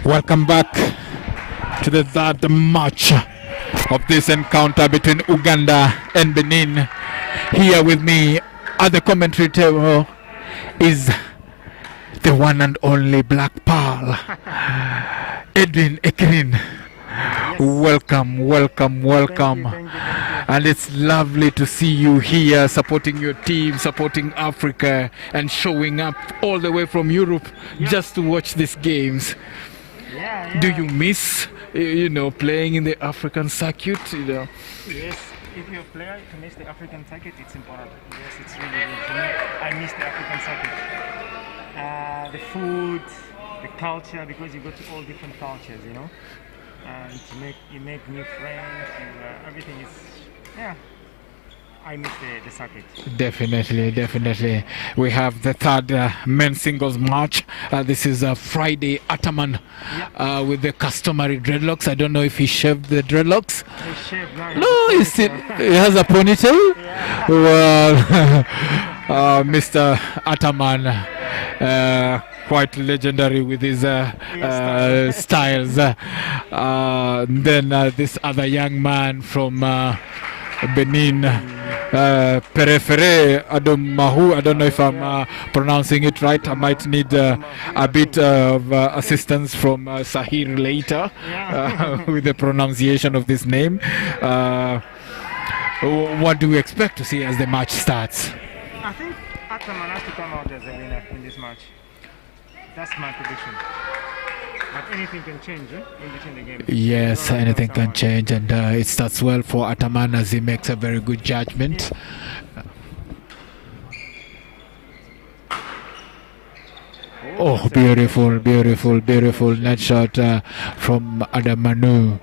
Welcome back to the third match of this encounter between Uganda and Benin. Here with me at the commentary table is the one and only Black Pearl, Edwin Ekirin. Welcome, welcome, welcome. Thank you. And it's lovely to see you here supporting your team, supporting Africa, and showing up all the way from Europe just to watch these games. Yeah. Do you miss, playing in the African circuit? Yes, if you're a player to miss the African circuit, it's important. Yes, it's really good. For me, I miss the African circuit. The food, the culture, because you go to all different cultures, and you make new friends. Everything is, I miss the circuit. Definitely. We have the third men's singles match. This is a Friday Ataman with the customary dreadlocks. I don't know if he shaved the dreadlocks. He shaved now. No, he has a ponytail. Yeah. Well, Mr. Ataman, quite legendary with his styles. Then this other young man from Benin, Perefere Adomahu. I don't know if I'm pronouncing it right. I might need a bit of assistance from Sahir later with the pronunciation of this name. What do we expect to see as the match starts? I think Ataman has to come out as a winner in this match. That's my prediction. But anything can change in between the game. Yes, anything can change, and it starts well for Ataman as he makes a very good judgment. Oh, beautiful net shot from Adamanu.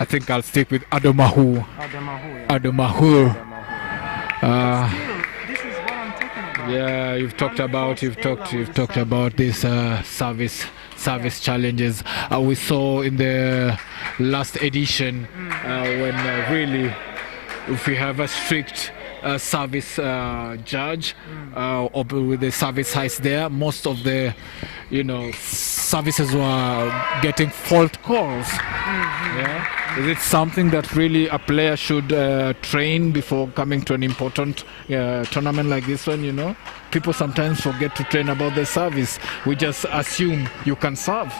I think I'll stick with Adomahu. Adomahu. This is what I'm talking about. Yeah, you've talked about these service challenges we saw in the last edition when really, if we have a strict service judge with the service heights there, most of the services were getting fault calls. Yeah. Is it something that really a player should train before coming to an important tournament like this one? People sometimes forget to train about the service. We just assume you can serve.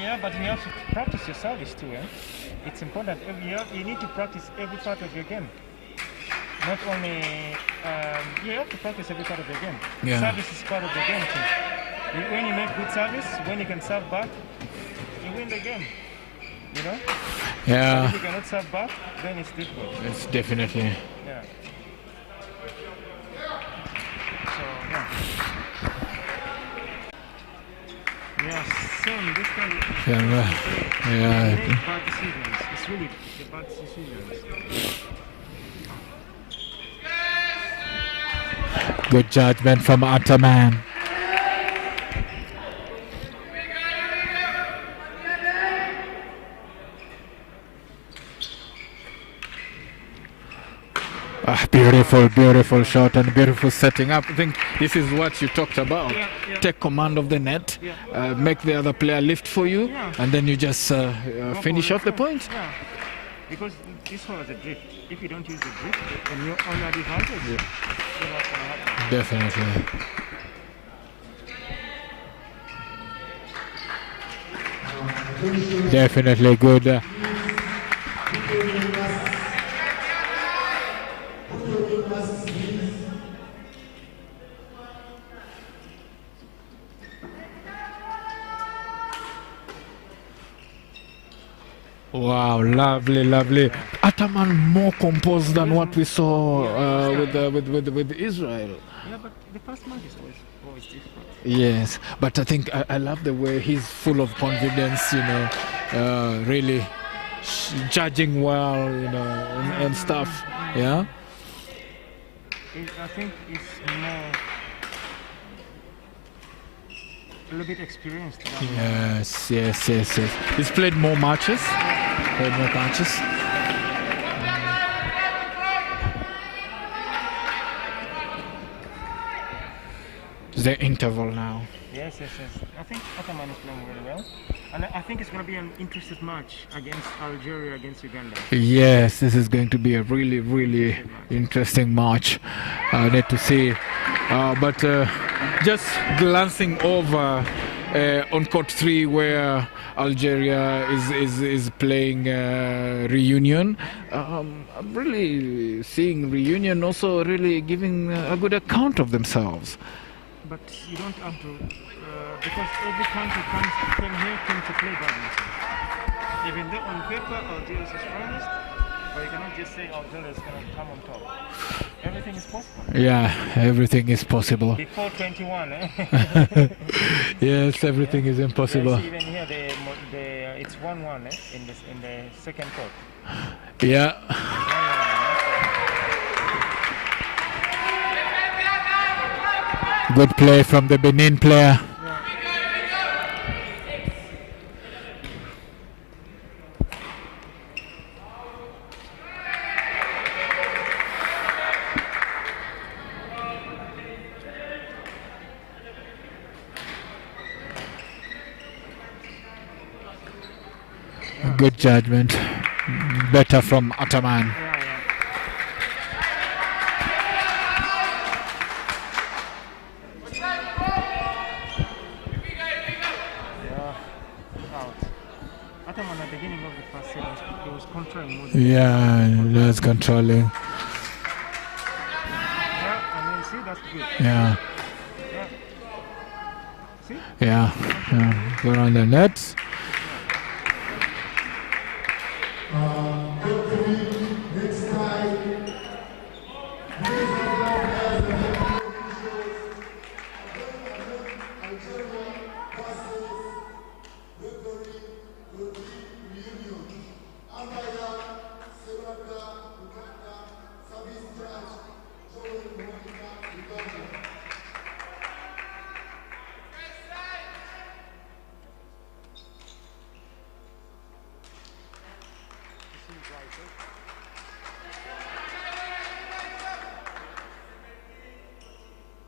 Yeah, but you have to practice your service too. It's important. You need to practice every part of your game. Not only you have to practice every part of your game. Yeah. Service is part of the game too. When you make good service, when you can serve back, you win the game. Yeah. But if you cannot serve back, then it's difficult. It's definitely. Yeah. So same. This kind of bad decisions. It's really the bad decisions. Good judgment from Ataman. Beautiful shot and beautiful setting up. I think this is what you talked about. Take command of the net, make the other player lift for you, and then you just finish off the point. Yeah. Because this one is a drift. If you don't use the drift and you're on the advantage, then what's going to happen? Definitely. Definitely good. Wow, lovely. Ataman more composed than what we saw with Israel. Yeah, but the first match is always different. Yes, but I think I love the way he's full of confidence, really judging well, and stuff. Yeah. I think it's more a little bit experienced. Yes. He's played more matches. the interval now. Yes, yes, yes. I think Ataman is playing really well. And I think it's going to be an interesting match against Algeria against Uganda. Yes, this is going to be a really, really interesting match. I need to see. But just glancing over on court 3 where Algeria is playing Reunion. I'm really seeing Reunion also really giving a good account of themselves. But you don't have to, because every country came here to play badminton. Even though on paper Algeria is the strongest, but you cannot just say Algeria is going to come on top. Everything is possible. Yeah, everything is possible. Before 21, eh? Yes, everything is impossible. Yes, even here, it's 1-1 in the second court. Yeah. Good play from the Benin player. Good judgment. Better from Ataman. Ataman at the beginning of the first set, he was controlling more. Yeah, that's controlling. Yeah, and then see, that's good. Yeah. See? Yeah. Go on the nets.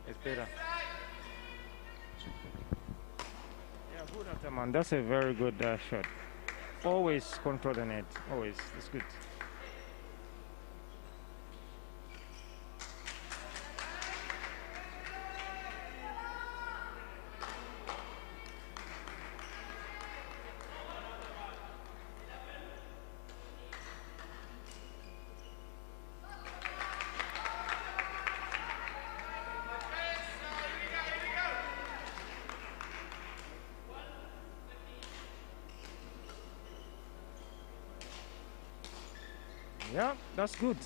It's better. Yeah, good Ataman. That's a very good shot. Always control the net. Always. That's good. Yeah, that's good.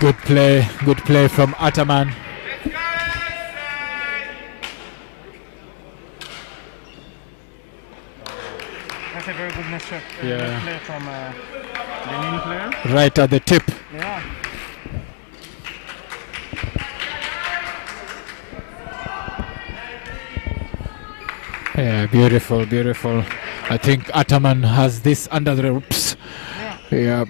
Good play from Ataman. That's a very good net shot. Yeah. Good play from the Benin player. Right at the tip. Yeah. Yeah, beautiful, beautiful. I think Ataman has this under the ropes. Yeah.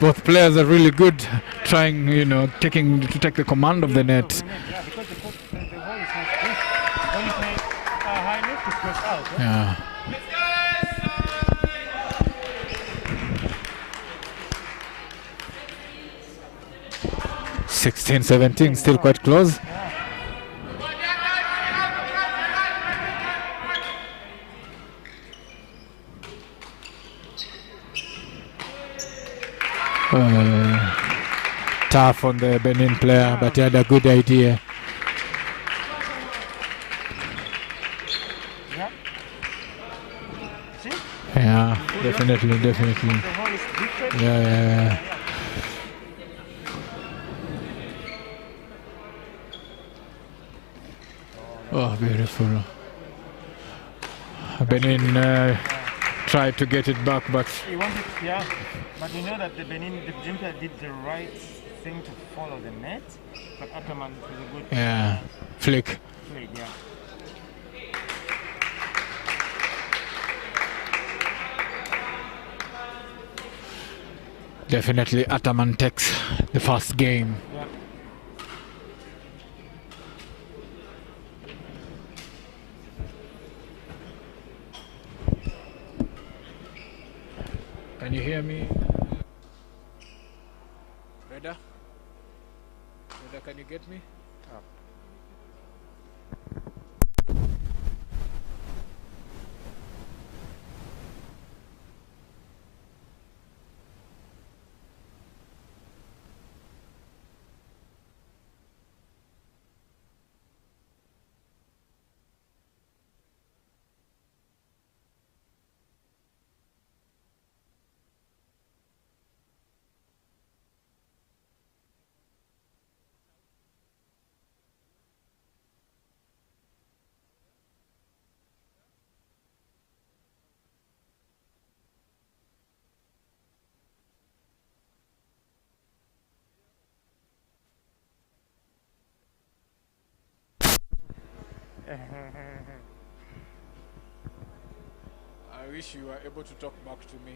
Both players are really good, trying, to take the command of the net. Yeah, because the ball is not good. When you play high net, it goes out. Yeah. Yeah. 16-17, still quite close. Tough on the Benin player, but he had a good idea. Yeah. See? Yeah, definitely. The hole is different. Yeah. Oh, beautiful. Benin tried to get it back, but He wanted, yeah, but you know that the Benin player did the right thing to follow the net, but Ataman is a good yeah, flick. play, yeah. Definitely Ataman takes the first game. Yeah. Can you hear me? Reda? Reda, can you get me? I wish you were able to talk back to me.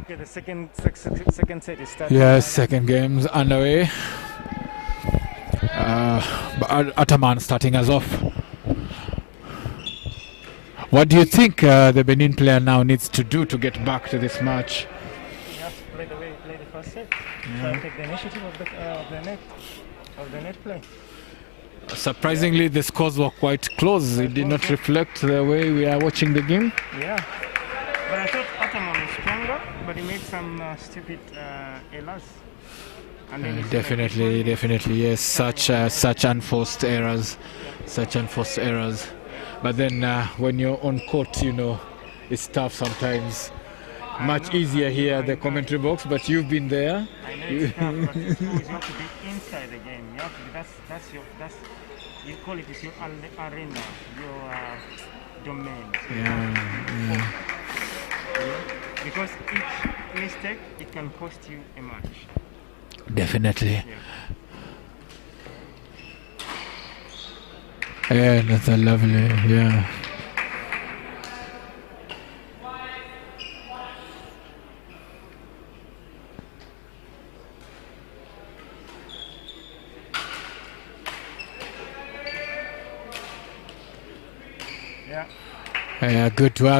Okay, the second set is starting. Yes, second game's underway. But Ataman starting us off. What do you think the Benin player now needs to do to get back to this match? You have to play the way you play the first set. Try and take the initiative of the net play. Surprisingly, the scores were quite close. It did not reflect the way we are watching the game. Yeah. But I thought Ataman was stronger, but he made some stupid errors. And then Definitely, yes. Such unforced errors, But then when you're on court, you know, it's tough sometimes. Much easier here at the commentary box, but you've been there. I know it's tough, but it's always you have to be inside the game. You have to be, that's you call it is your arena, your domain. So Yeah. Because each mistake it can cost you a match. Definitely. Yeah, that's a lovely, yeah.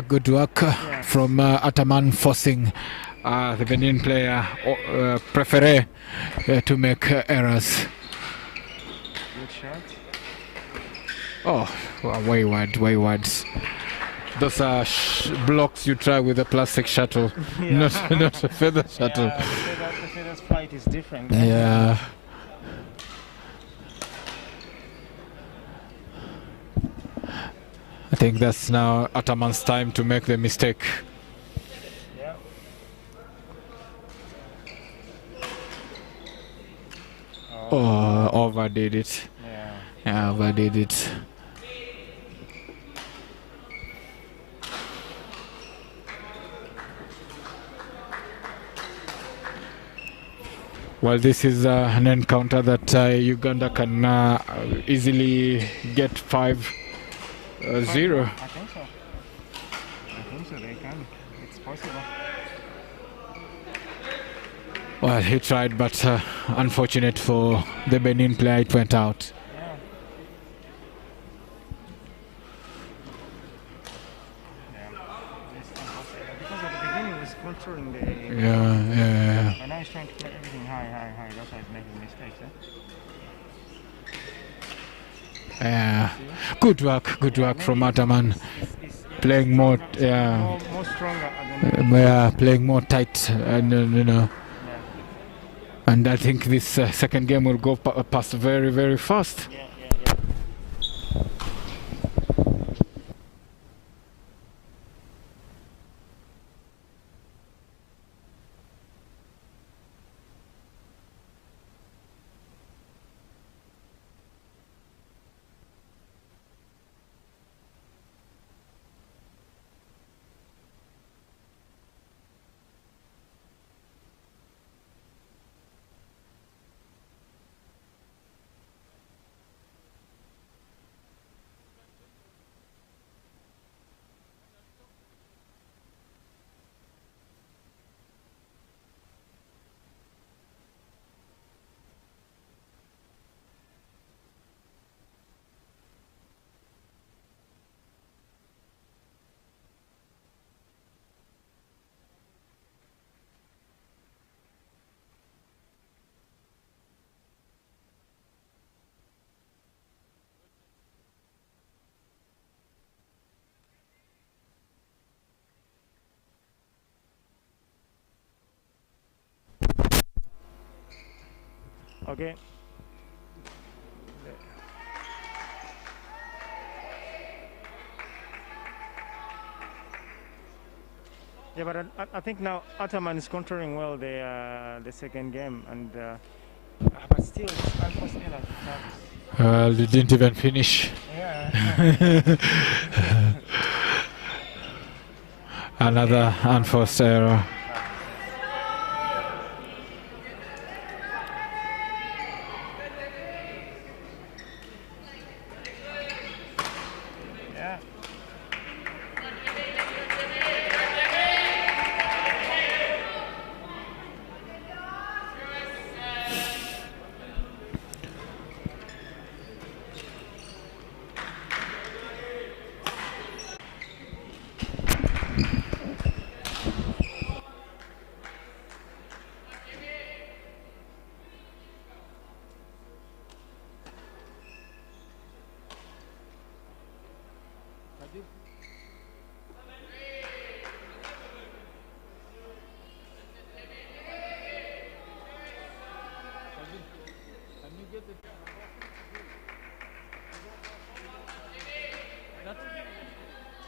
Good work from Ataman, forcing the Benin player Preferé to make errors. Good shot. Oh, wayward. Those are blocks you try with a plastic shuttle, not a feather shuttle. Yeah, the feather's flight is different. Yeah. I think that's now Ataman's time to make the mistake. Yeah. Oh, overdid it. Yeah, overdid it. Well, this is an encounter that Uganda can easily get 5-0. I think so. They can. It's possible. Well, he tried, but unfortunate for the Benin player, it went out. Yeah. contouring the. Yeah. And now he's trying to play everything high. That's why he's making mistakes. Yeah. Good work from Ataman. Playing more, more stronger at the playing more tight, and and I think this second game will go past very, very fast. Yeah. Okay. Yeah, but I think now Ataman is controlling well the second game, and but still it's unfortunate. They didn't even finish. Yeah. Another unforced error. Yeah.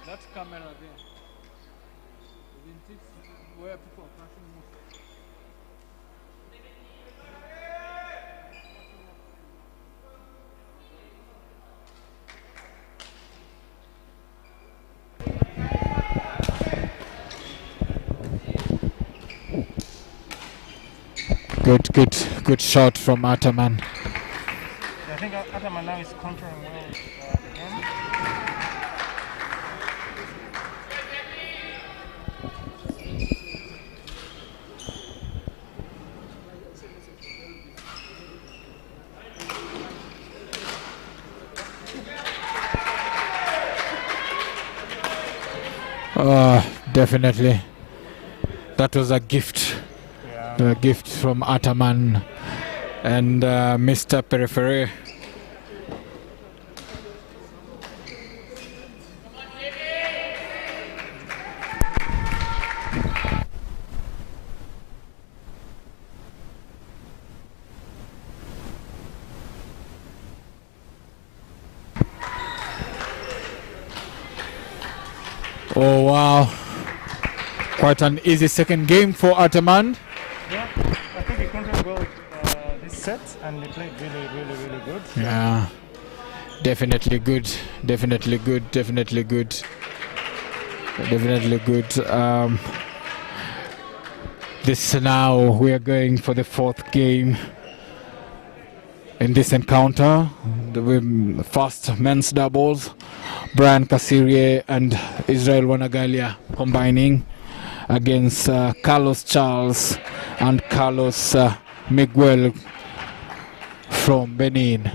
That camera there, isn't it where people are passing most? Good shot from Ataman. I think Ataman now is controlling well the game. Definitely. That was a gift. Yeah. A gift from Ataman and Mr. Periphery. Oh wow. Quite an easy second game for Ataman. Yeah, I think he controlled well this set, and he played really good. Yeah. Definitely good. This now we are going for the fourth game in this encounter. The first men's doubles, Brian Kasirie and Israel Wanagalia combining against Carlos Charles and Carlos Miguel from Benin.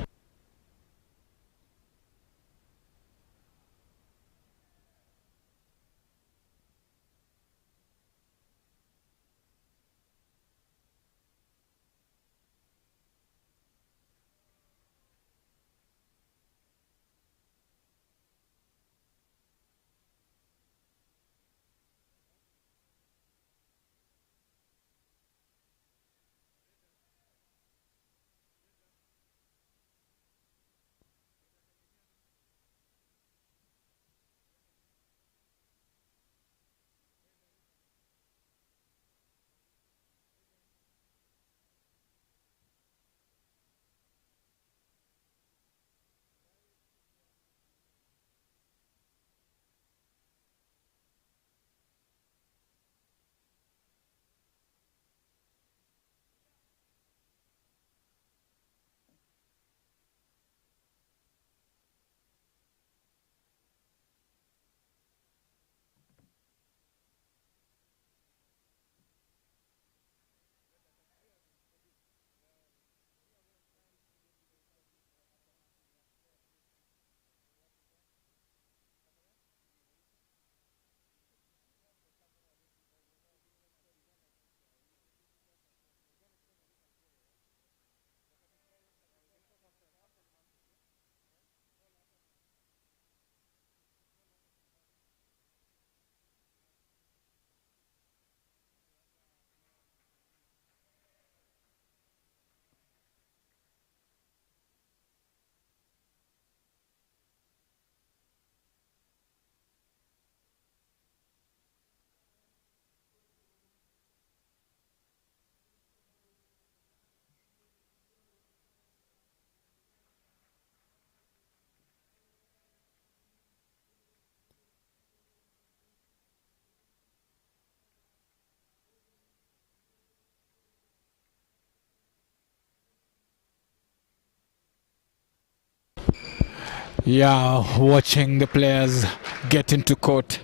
Yeah, watching the players get into court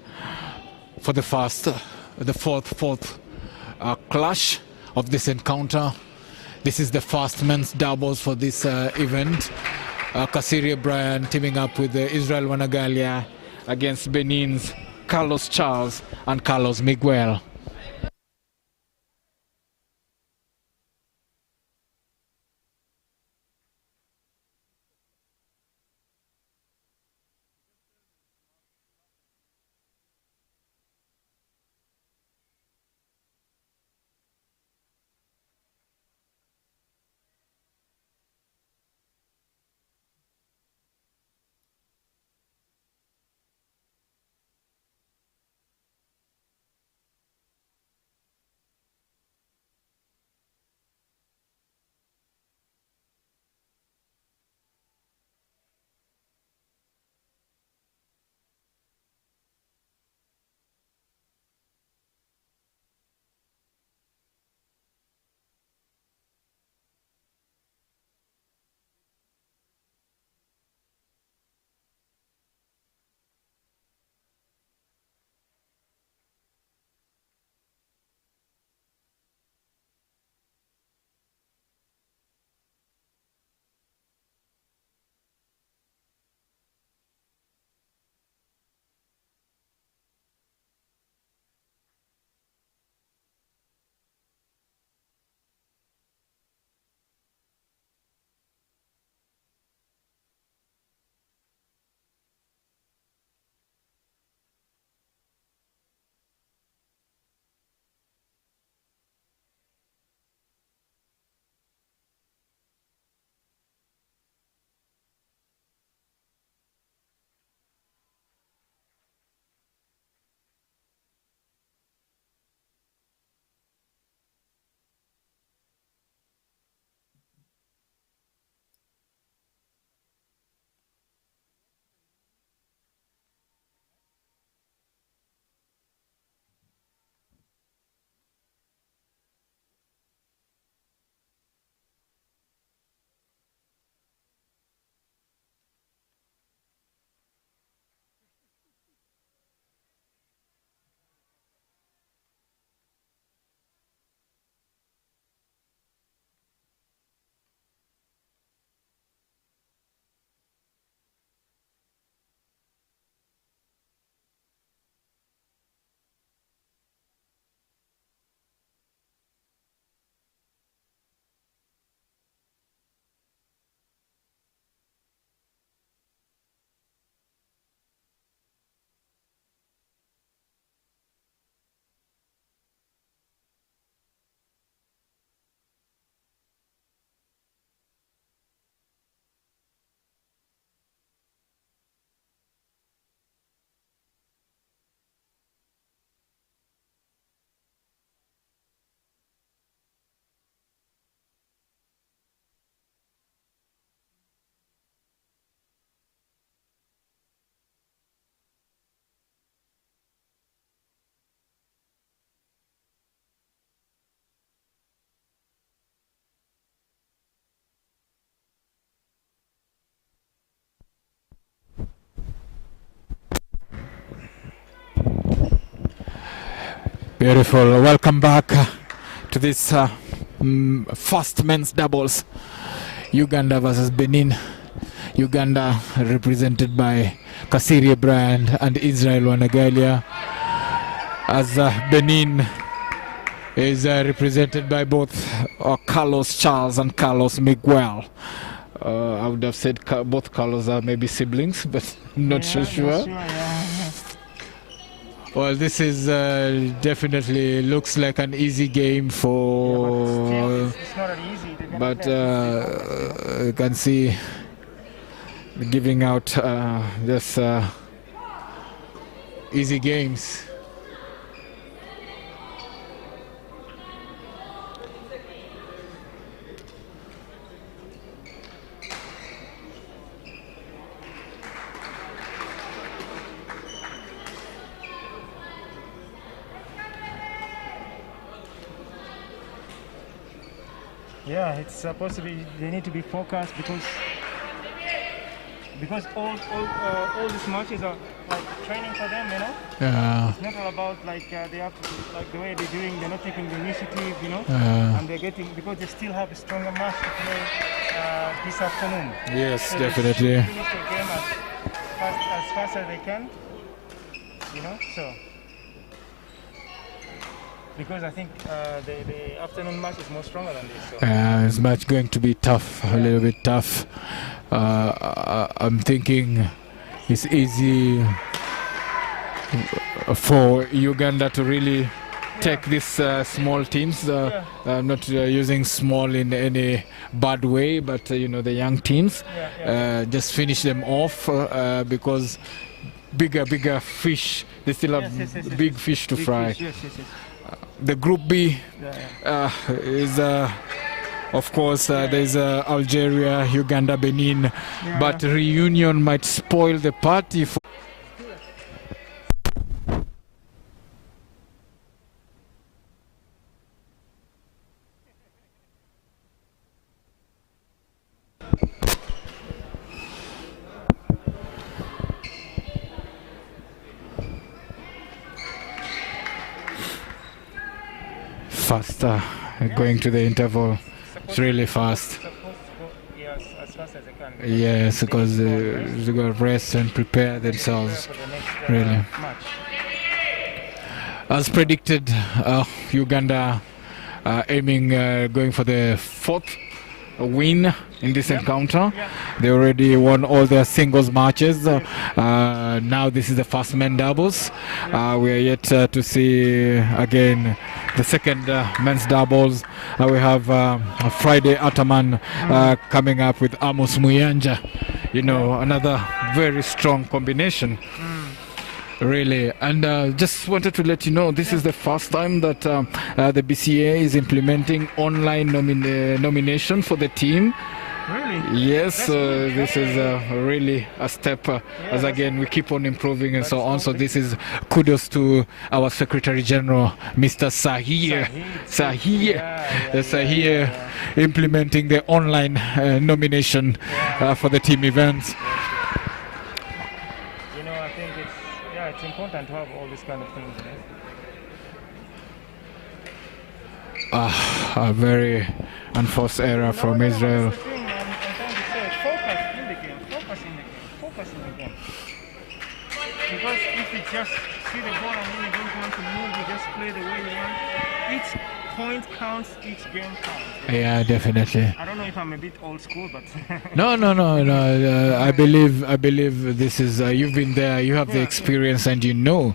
for the fourth clash of this encounter. This is the first men's doubles for this event. Kasiri Bryan teaming up with Israel Wanagalia against Benin's Carlos Charles and Carlos Miguel. Beautiful. Welcome back to this first men's doubles. Uganda versus Benin. Uganda represented by Kasiri Bryan and Israel Wanagalia, as Benin is represented by both Carlos Charles and Carlos Miguel. I would have said both Carlos are maybe siblings, but I'm not so sure. Well, this is definitely looks like an easy game for. It's not an easy. But you can see giving out just easy games. Yeah, it's supposed to be. They need to be focused because because all these matches are like training for them, you know. It's not all about like they have to, like the way they're doing. They're not taking the initiative, you know, and they're getting because they still have a stronger match to play this afternoon. Yes, So definitely. they should finish the game as fast as they can, you know. So because I think the afternoon match is more stronger than this. So. It's much going to be tough, a little bit tough. I'm thinking it's easy for Uganda to really take these small teams. I'm not using small in any bad way, but you know, the young teams, just finish them off because bigger fish. They still have big fish to fry. The Group B is, of course, there's Algeria, Uganda, Benin, but reunion might spoil the party. Faster, going to the interval. It's really fast. Yes, as fast as they can. Yes, because they got to rest and prepare themselves. Really. As predicted, Uganda aiming, going for the fourth win in this encounter. They already won all their singles matches. Now this is the first men doubles. We are yet to see again the second men's doubles. We have Friday Ataman coming up with Amos Muyanja. You know, another very strong combination. Really, and just wanted to let you know this is the first time that the BCA is implementing online nomination for the team. Really? Yes, this is really a step as again we keep on improving and so on. So this is kudos to our Secretary General, Mr. Sahir, implementing the online nomination for the team events. It's important to have all these kind of things. A very unforced error from Israel. Focus in the game. Focus in the game. Because if you just see the ball and then you don't want to move, you just play the way you want. Each point counts, each game counts. Yeah, definitely. I don't know if I'm a bit old school, but no. I believe this is you've been there, you have the experience, and you know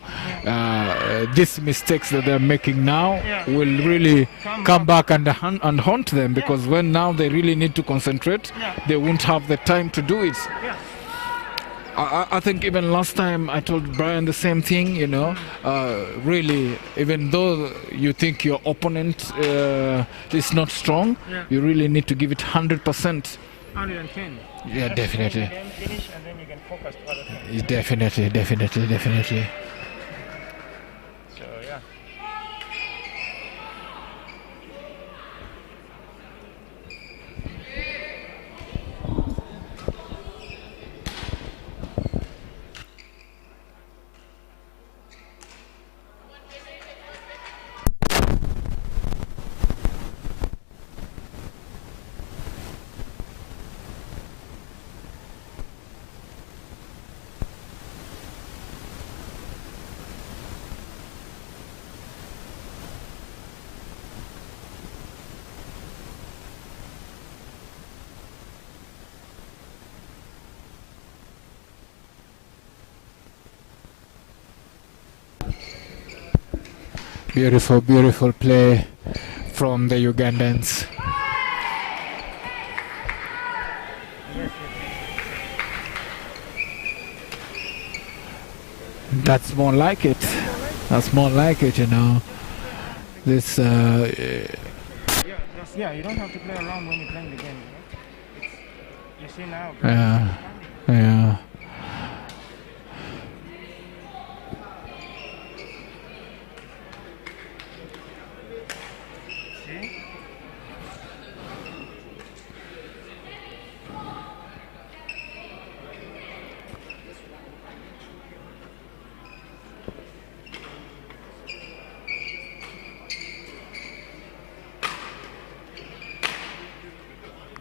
these mistakes that they're making now will really come back and haunt them, because when now they really need to concentrate, they won't have the time to do it. I think even last time I told Brian the same thing, you know, really, even though you think your opponent is not strong, you really need to give it 100%. 110. Yeah, definitely. Finish and then you can focus to other things. Definitely. So, yeah. Beautiful play from the Ugandans. That's more like it. That's more like it, you know. This. You don't have to play around when you're playing the game. You see now. Yeah.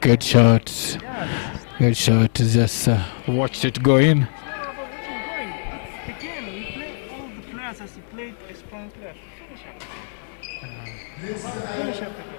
Good shot. Yeah, this is Good shot. Just watched it go in. but what's going? Again, we play all the players as we played a strong player. Finish up. Finish up again.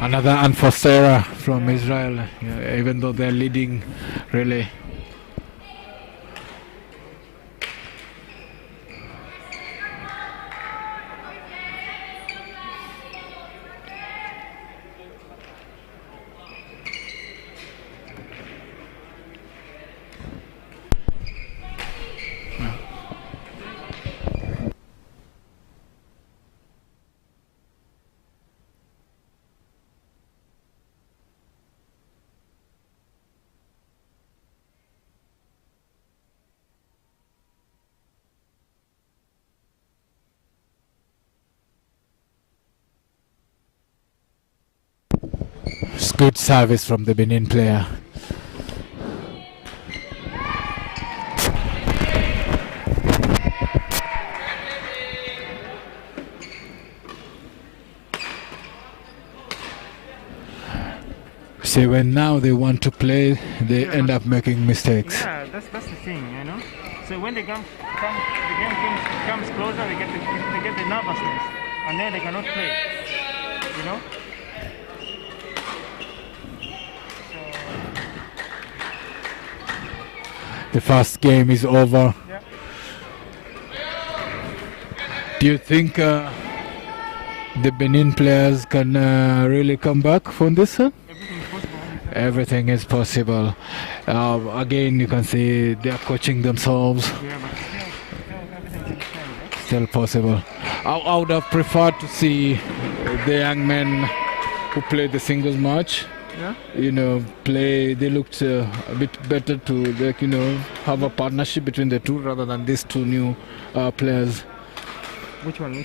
Another unforced error from Israel, even though they're leading, really. It's good service from the Benin player. See, when now they want to play, they end up making mistakes. Yeah, that's the thing, you know. So when the game comes closer, they get the nervousness, and then they cannot play, you know. The first game is over. Yeah. Do you think the Benin players can really come back from this one? Everything is possible. Everything is possible. Again, you can see they are coaching themselves. Yeah, but still everything can change, right? Still possible. I would have preferred to see the young men who played the singles match. Yeah. You know, play. They looked a bit better to, like, you know, have a partnership between the two rather than these two new players. Which one?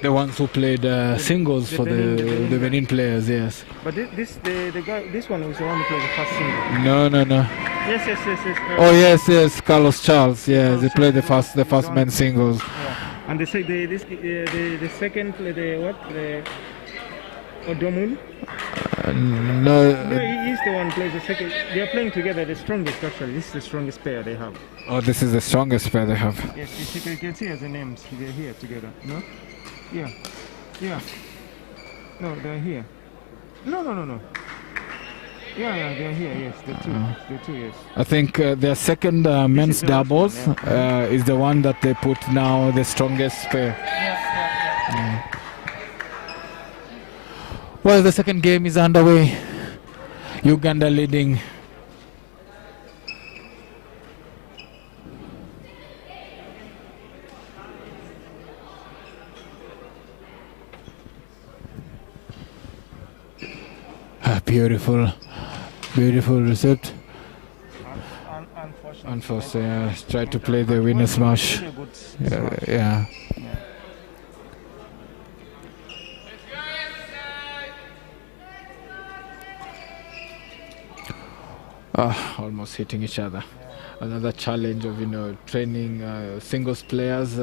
The ones who played singles the for Benin the Benin players, yes. But the guy, this one was the one who played the first single. No. Yes. Oh yes, Carlos Charles. Yes, Carlos he played the Charles, first men's singles. Yeah. And the second, the Odomun. No, No, he's the one who plays the second. They are playing together. The strongest, actually. This is the strongest pair they have. oh, this is the strongest pair they have. Yes, you can see as the names. They're here together. No? Yeah. No, they're here. No. Yeah, they're here. Yes, the two. Yes. I think their second men's is the last doubles one, is the one that they put now the strongest pair. Yeah. Well, the second game is underway. Uganda leading. Beautiful recept. Unfortunately, tried to play the winner smash. Yeah. Almost hitting each other. Another challenge of, you know, training singles players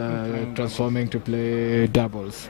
transforming to play doubles.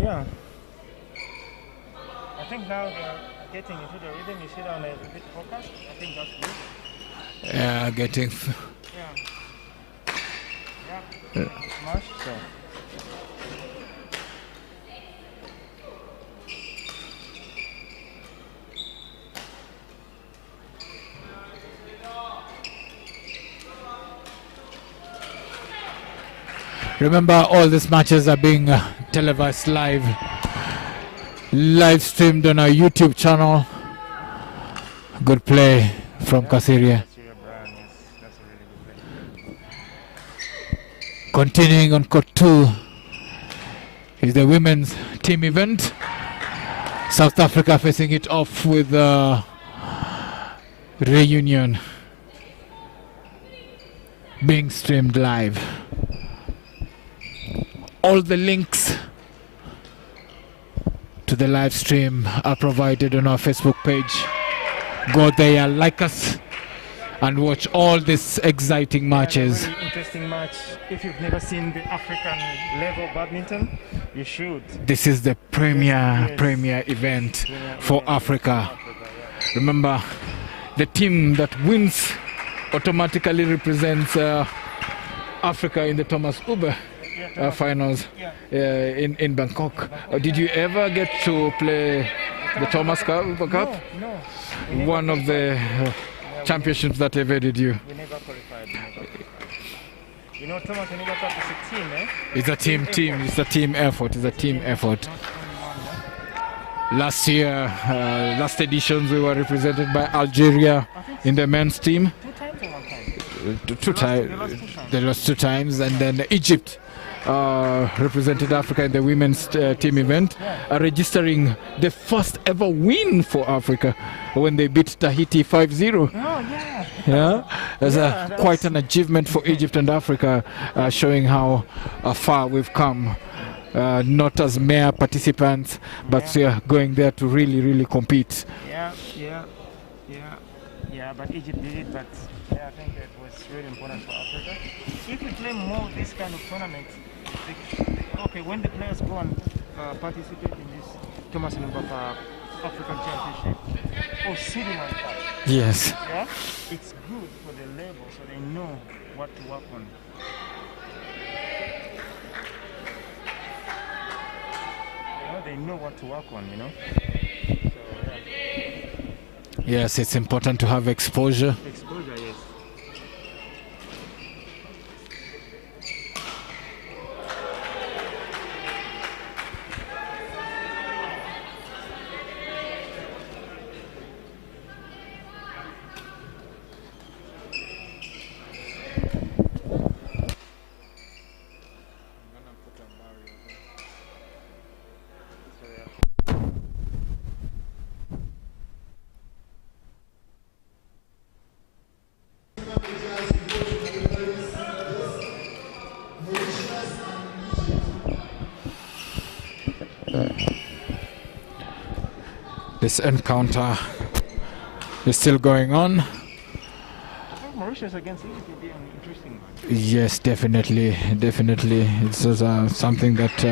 Yeah. I think now they're getting into the rhythm. You see down there, a bit focused. I think that's good. Yeah, getting Yeah. Smash. So Remember, all these matches are being televised live streamed on our YouTube channel. Good play from Kasiria. Syria Brown, yes, that's a really good play. Continuing on court 2 is the women's team event. South Africa facing it off with Reunion, being streamed live. All the links to the live stream are provided on our Facebook page. Go there, like us, and watch all these exciting matches. Very interesting match. If you've never seen the African level badminton, you should. This is the premier event for event Africa. yeah. Remember, the team that wins automatically represents Africa in the Thomas Uber finals in Bangkok. Did you ever get to play the Thomas Uber Cup? No. One of the championships that evaded you. We never qualified. You know, Thomas Uber Cup is a team, eh? It's a team. It's a team effort. It's a team effort. Last year, last editions, we were represented by Algeria in the men's team. 2 times or 1 time? Two times. They lost 2 times, and then Egypt represented Africa in the women's team event, registering the first ever win for Africa when they beat Tahiti 5-0. Oh, yeah. Yeah, that's quite an achievement for Egypt and Africa, showing how far we've come. Not as mere participants, but we are going there to really compete. Yeah, but Egypt did it, but I think it was really important for Africa. If you play more of this kind of tournaments, when the players go and participate in this Thomas Uber African Championship or Suleiman Cup, Yes. yeah, it's good for the level so they know what to work on. They know what to work on, you know. So, Yes, it's important to have exposure. Exposure, yes. This encounter is still going on. Mauritius against Egypt will be an interesting one. Yes, definitely. It's something that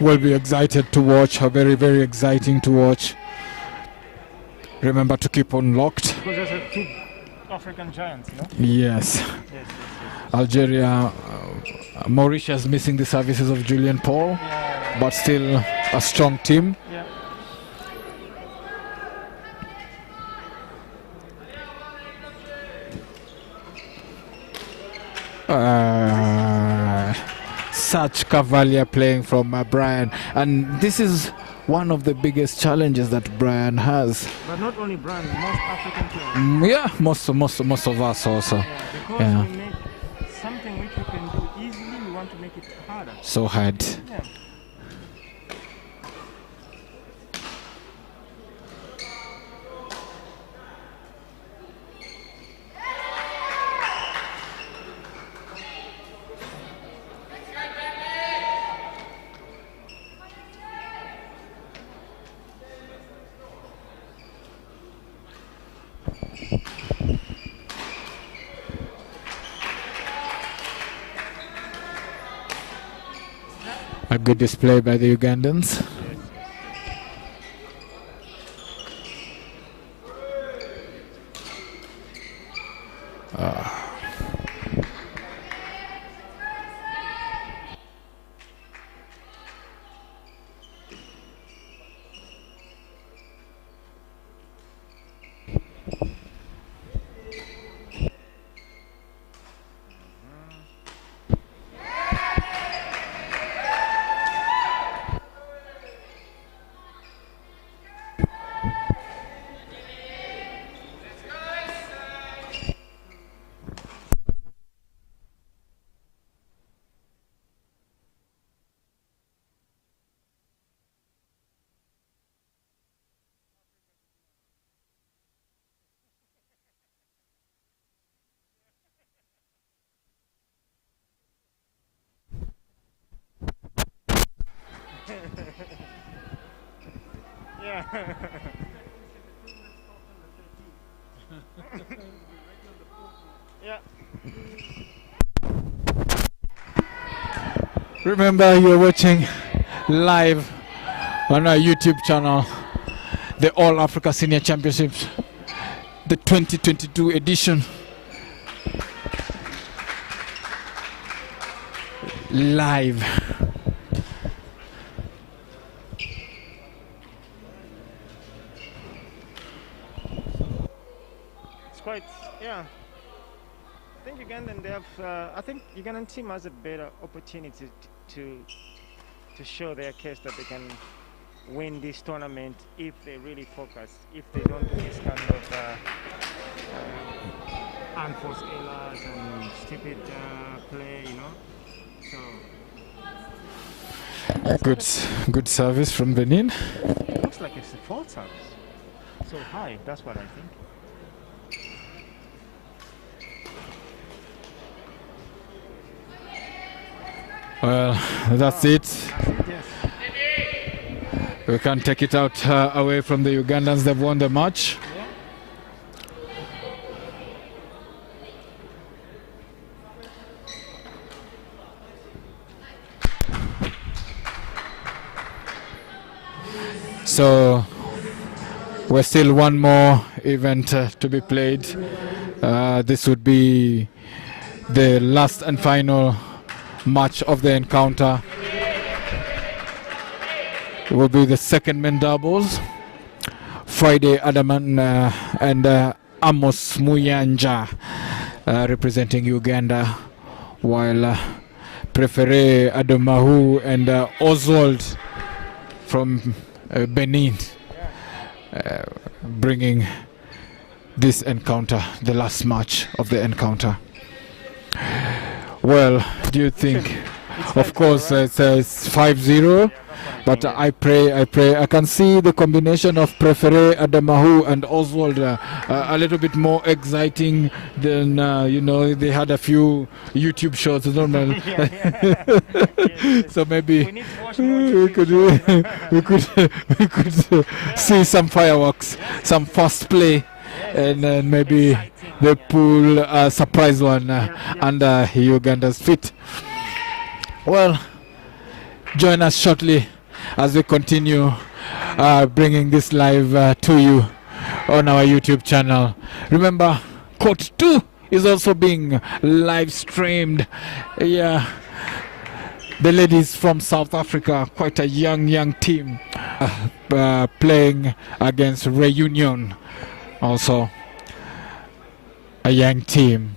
will be excited to watch. Very exciting to watch. Remember to keep on locked. Because there's 2 African giants, you know? Yes. Algeria, Mauritius missing the services of Julian Paul, but still a strong team. Yeah. Such cavalier playing from Brian, and this is one of the biggest challenges that Brian has. But not only Brian, most African players. Yeah, most of us also. Yeah, because we make something which we can do easily, we want to make it harder. So hard. Yeah. A good display by the Ugandans. Yeah. Remember, you're watching live on our YouTube channel the All Africa Senior Championships, the 2022 edition. Live. It's quite, yeah. I think Ugandan, they have, I think Ugandan team has a better opportunity to show their case that they can win this tournament if they really focus, if they don't do this kind of unforced errors and stupid play, you know. So Good service from Benin. it looks like it's a fault service. So high, that's what I think. Well, that's it. Yes. We can't take it out away from the Ugandans. They've won the match. Yeah. So we're still one more event to be played. This would be the last and final match of the encounter. It will be the second men doubles. Friday Adaman and Amos Muyanja representing Uganda, while Prefere Adomahu and Oswald from Benin bringing this encounter, the last match of the encounter. Well, do you think? Of course, it's 5-0. But I pray, I can see the combination of Prefere Adamahu and Oswald a little bit more exciting than, they had a few YouTube shows. So maybe We need to watch more we YouTube could, shows. we could see some fireworks, some fast play, and then maybe they pull a surprise one under Uganda's feet. Well, join us shortly as we continue bringing this live to you on our YouTube channel. Remember, Court 2 is also being live streamed. Yeah, the ladies from South Africa, quite a young team, playing against Reunion, also a young team.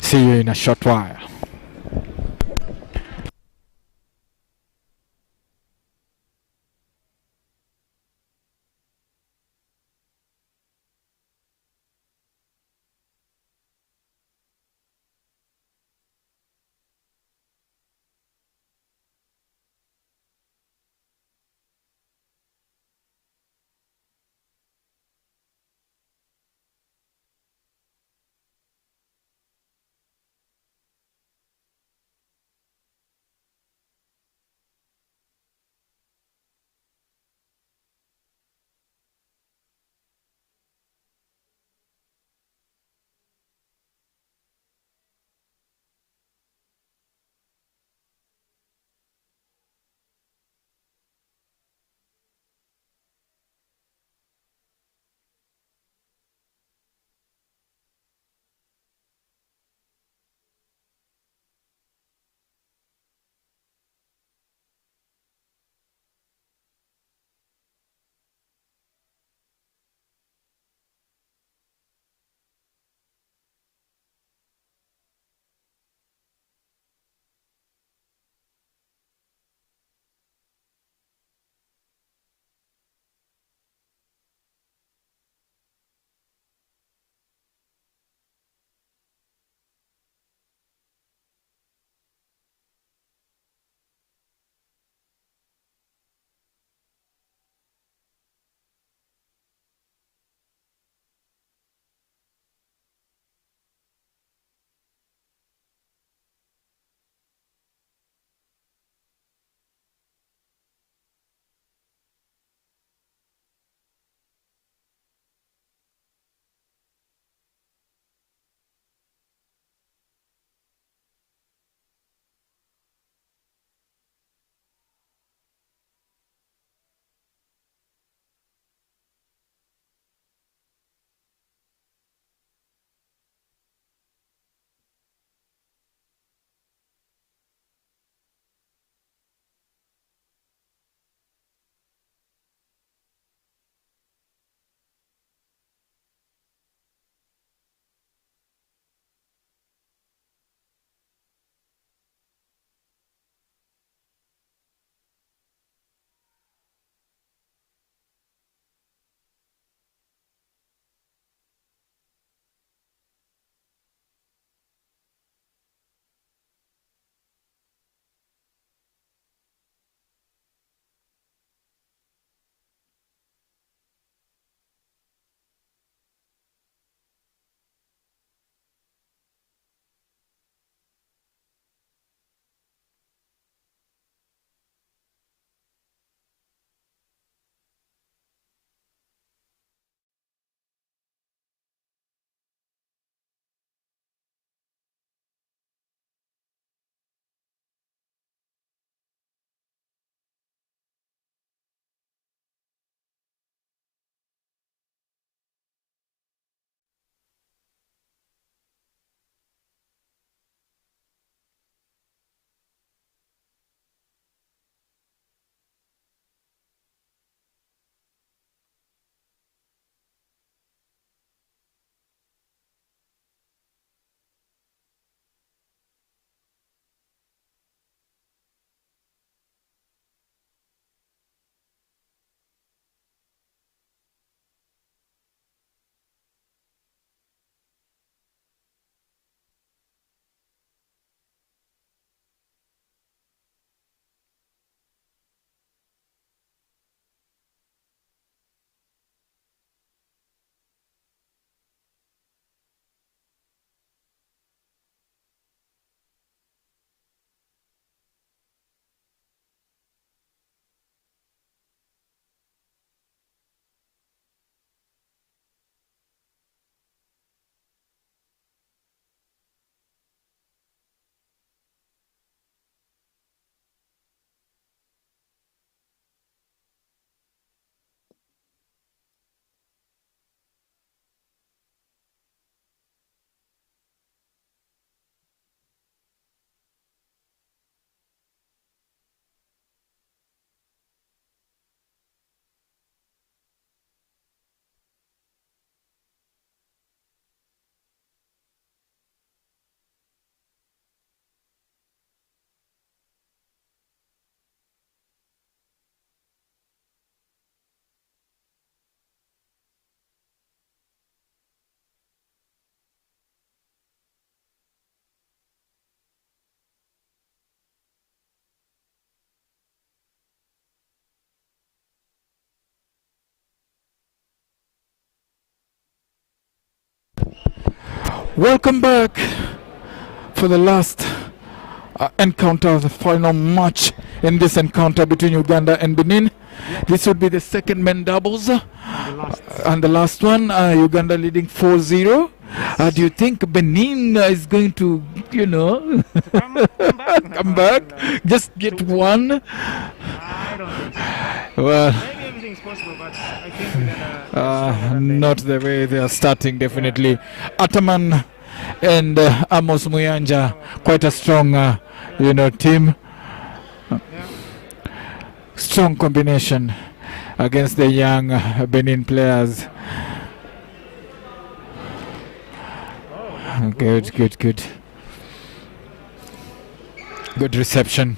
See you in a short while. Welcome back for the last encounter, the final match in this encounter between Uganda and Benin. This would be the second men doubles and the last one, Uganda leading 4-0. Do you think Benin is going to, come back? Just get one? I don't think so. Well, Maybe everything's possible, but I think we're gonna not the way they are starting, definitely. Ataman and Amos Muyanja, quite a strong, team. Strong combination against the young Benin players. Good. Good reception.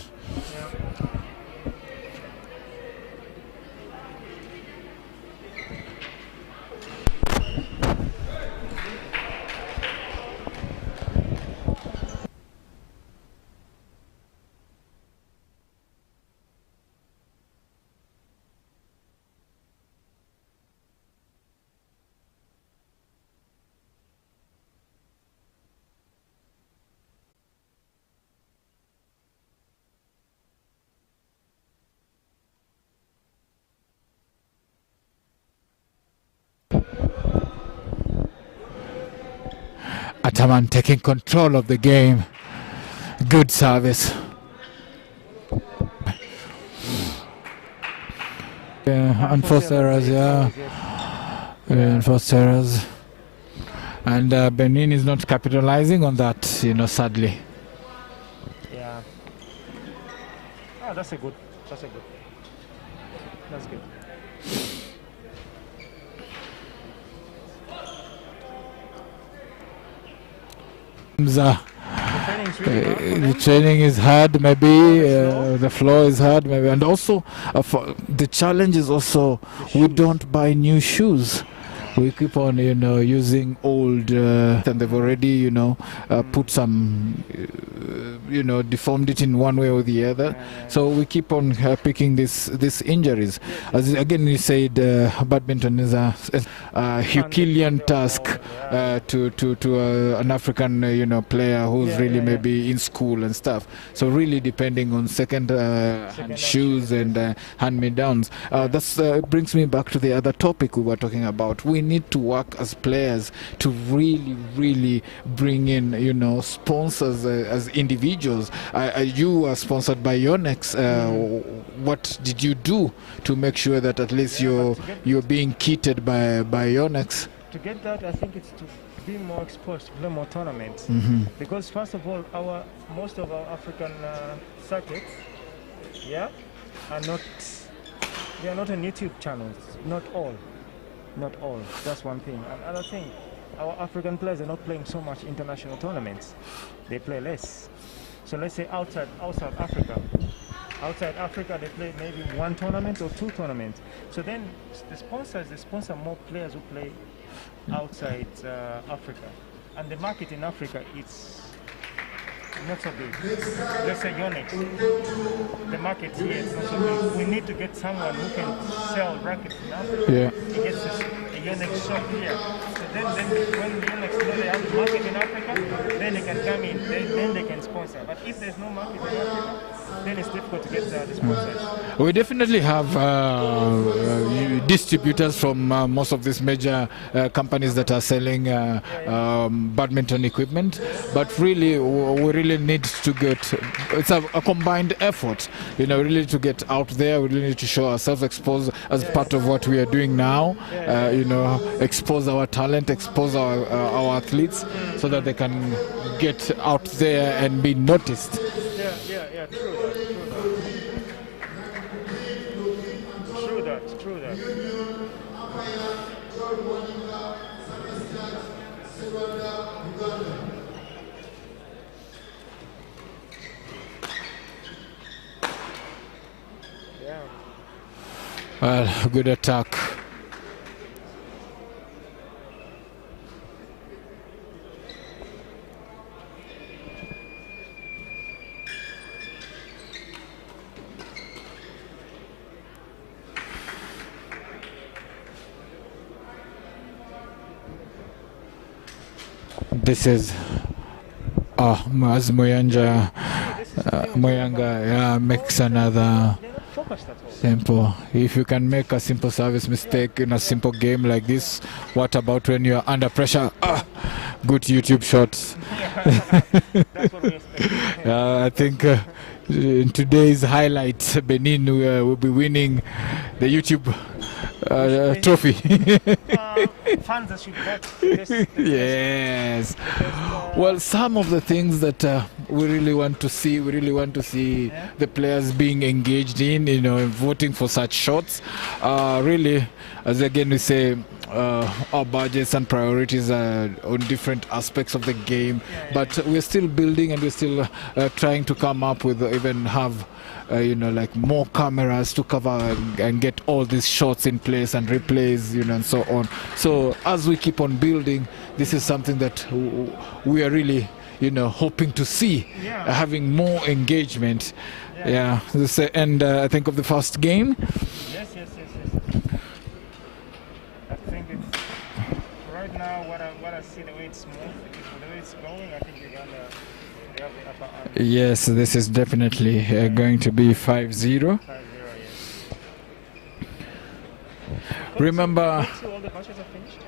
Ataman taking control of the game. Good service. Unforced errors, unforced errors. And Benin is not capitalizing on that, sadly. Yeah. Oh, that's good. That's good. The training is hard, maybe the floor is hard, maybe, and also the challenge is also we don't buy new shoes. We keep on, using old, and they've already, put some, deformed it in one way or the other. So we keep on picking these injuries. As again, you said, badminton is a Herculean task to an African, player who's really maybe in school and stuff. So really depending on second hand shoes and hand-me-downs. That brings me back to the other topic we were talking about. We need to work as players to really bring in, sponsors as individuals. You are sponsored by Yonex. What did you do to make sure that at least you're being kitted by Yonex? To get that, I think it's to be more exposed, to play more tournaments. Because first of all, most of our African circuits, are not. They are not on YouTube channels. Not all. That's one thing. Another thing, our African players are not playing so much international tournaments. They play less. So let's say outside Africa. Outside Africa, they play maybe one tournament or two tournaments. So then they sponsor more players who play outside Africa. And the market in Africa, it's not so big. Let's say Yonex. The market here is not so big. We need to get someone who can sell rackets in Africa. He gets a Yonex shop here. So then when Yonex know they have the market in Africa, then they can come in, then they can sponsor. But if there's no market in Africa, then it's difficult to get the sponsors. We definitely have distributors from most of these major companies that are selling badminton equipment, but really we really need to get, it's a combined effort, really to get out there. We really need to show ourselves, expose as part of what we are doing now, expose our talent, expose our athletes so that they can get out there and be noticed. True that. Well, good attack. this is as Moyanga, makes another They're not focused at all. simple. If you can make a simple service mistake in a simple game like this, what about when you're under pressure? Good YouTube shots. That's what we expect. I think in today's highlights, Benin will be winning the YouTube trophy. Fans that should vote the best, Yes. Well, some of the things that we really want to see, Yeah. the players being engaged in, voting for such shots. Really, as again we say, our budgets and priorities are on different aspects of the game, but we're still building and we're still trying to come up with even have like more cameras to cover and get all these shots in place and replays, and so on. So as we keep on building, this is something that we are really, hoping to see, Yeah. having more engagement. Yeah. This is the end, I think, of the first game. Yes. I think it's right now what I see the way it's moving, the way it's going. I think Uganda they have the upper hand. Yes, this is definitely going to be 5-0. 5-0, yes. Remember, So all the matches are finished.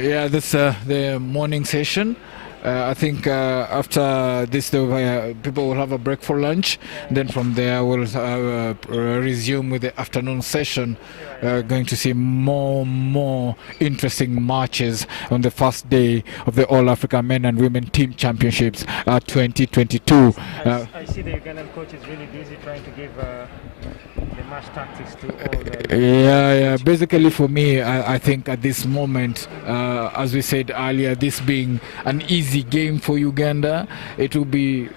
yeah, this the morning session. I think after this, people will have a break for lunch. Then from there, we'll resume with the afternoon session. Going to see more interesting matches on the first day of the All Africa Men and Women Team Championships 2022. I see the Ugandan coach is really busy trying to give the match tactics to all the. Yeah. Basically, for me, I think at this moment, as we said earlier, this being an easy game for Uganda, it will be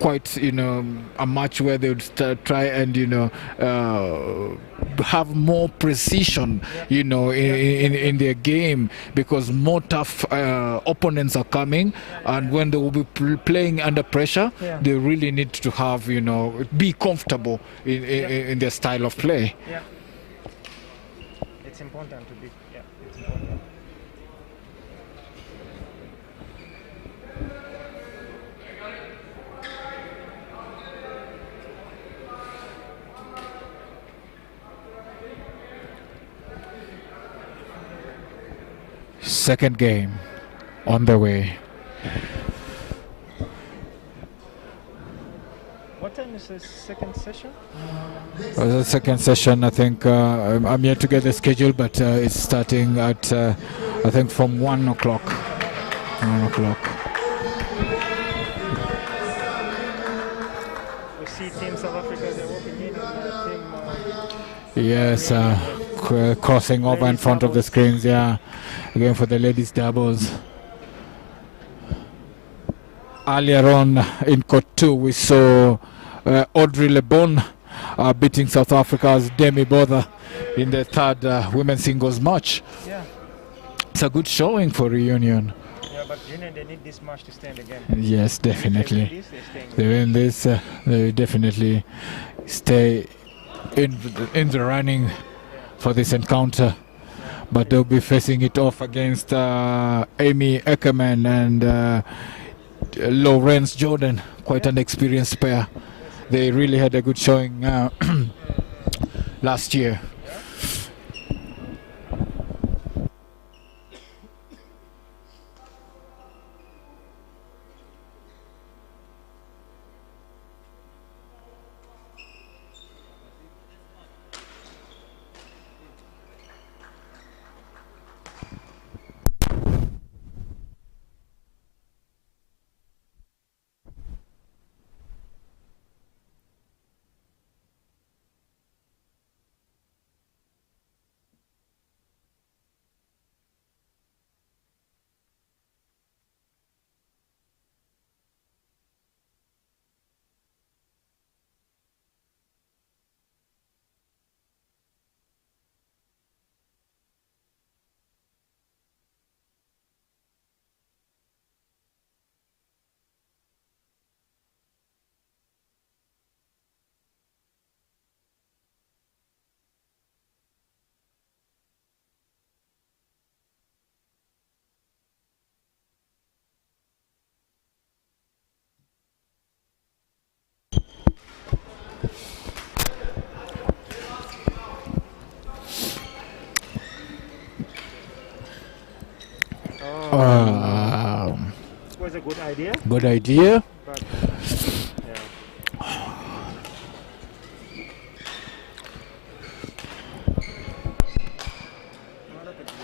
quite, a match where they would try and, have more precision, in their game, because more tough opponents are coming, and when they will be playing under pressure, they really need to have, be comfortable in their style of play. Yeah. It's important to be. Yeah, it's important. Second game on the way. What time is the second session? The second session, I think, I'm yet to get the schedule, but it's starting at, I think, from 1 o'clock. 1 o'clock. We see Team South Africa, they're walking in, and Team. Yes, crossing over in front of the screens, yeah. Again for the ladies doubles. Earlier on in Court 2, we saw Audrey LeBon beating South Africa's Demi Botha in the third women's singles match. Yeah. It's a good showing for reunion. Yeah, but Junior, they need this match to stand again. Yes, definitely. If They win this, they definitely stay in the running for this encounter. But they'll be facing it off against Amy Eckerman and Lawrence Jordan, quite an experienced pair. They really had a good showing last year. good idea. But yeah. Now look at this.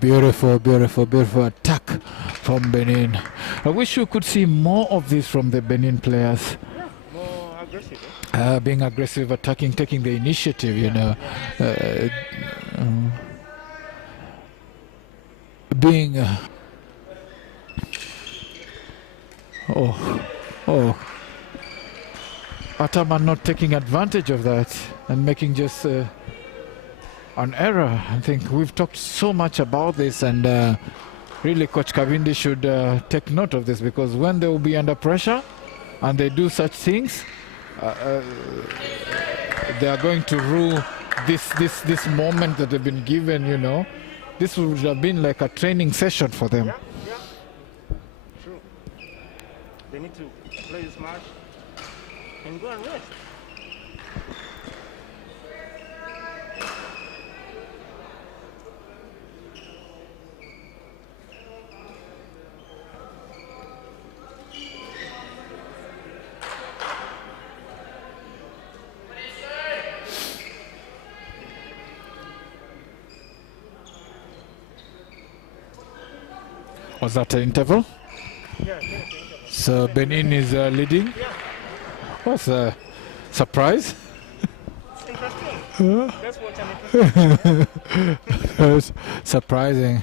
Beautiful, beautiful, beautiful attack from Benin. I wish you could see more of this from the Benin players. Yeah, more aggressive. Being aggressive, attacking, taking the initiative, you know. Being. Ataman not taking advantage of that and making just an error. I think we've talked so much about this, and really Coach Kavindi should take note of this, because when they will be under pressure and they do such things, they are going to rule this moment that they've been given, you know. This would have been like a training session for them. Yeah, yeah. True. They need to play this match and go and rest. Was that an interval? Yeah, So Benin is leading. yeah. What's a surprise? It's interesting. That's what I'm interested That's surprising.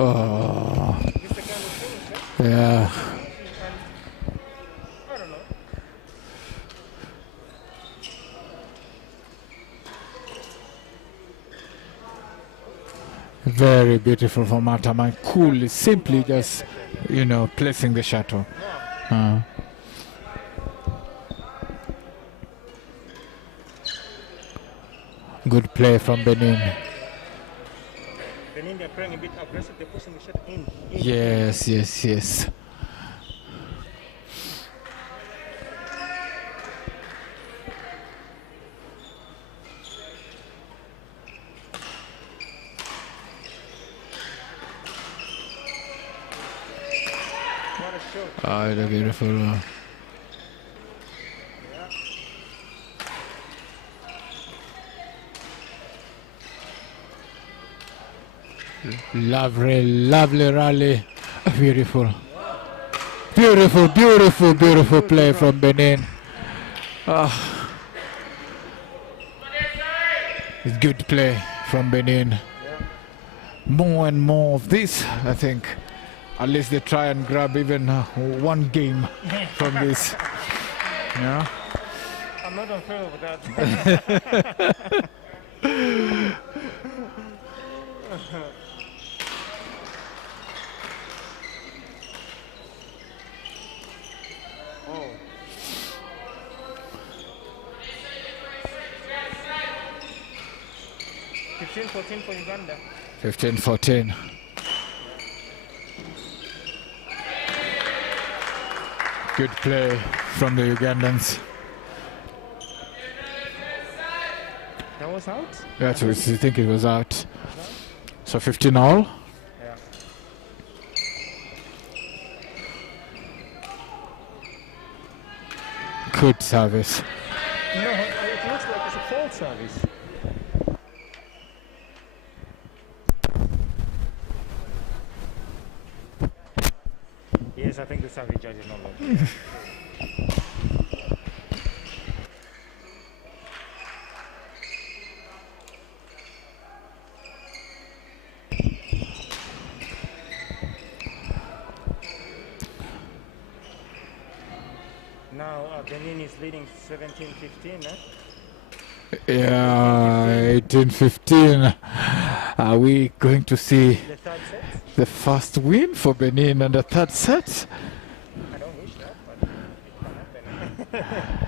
Oh, It's the kind of thing, yeah. I don't know. Very beautiful from Ataman. Cool, simply just, you know, placing the shuttle. Good play from Benin. Benin, they're playing a bit aggressive. They're pushing the shot in. Yes, yes, yes. What a shot. Ah, the beautiful. Lovely, lovely rally. Beautiful. Beautiful, beautiful, beautiful play from Benin. Good play from Benin. More and more of this, I think. At least they try and grab even one game from this. Yeah. I'm not unfair with that. Oh. 15-14 for Uganda. 15-14. Good play from the Ugandans. That was out? Yeah, I think it was out. So 15 all. Yeah. Good service. No, it looks like it's a fault service. Yes, I think the service judge is not looking. Now Benin is leading 17-15, Yeah, 18-15. Are we going to see the third set? the first win for Benin and the third set? I don't wish that, but it can happen.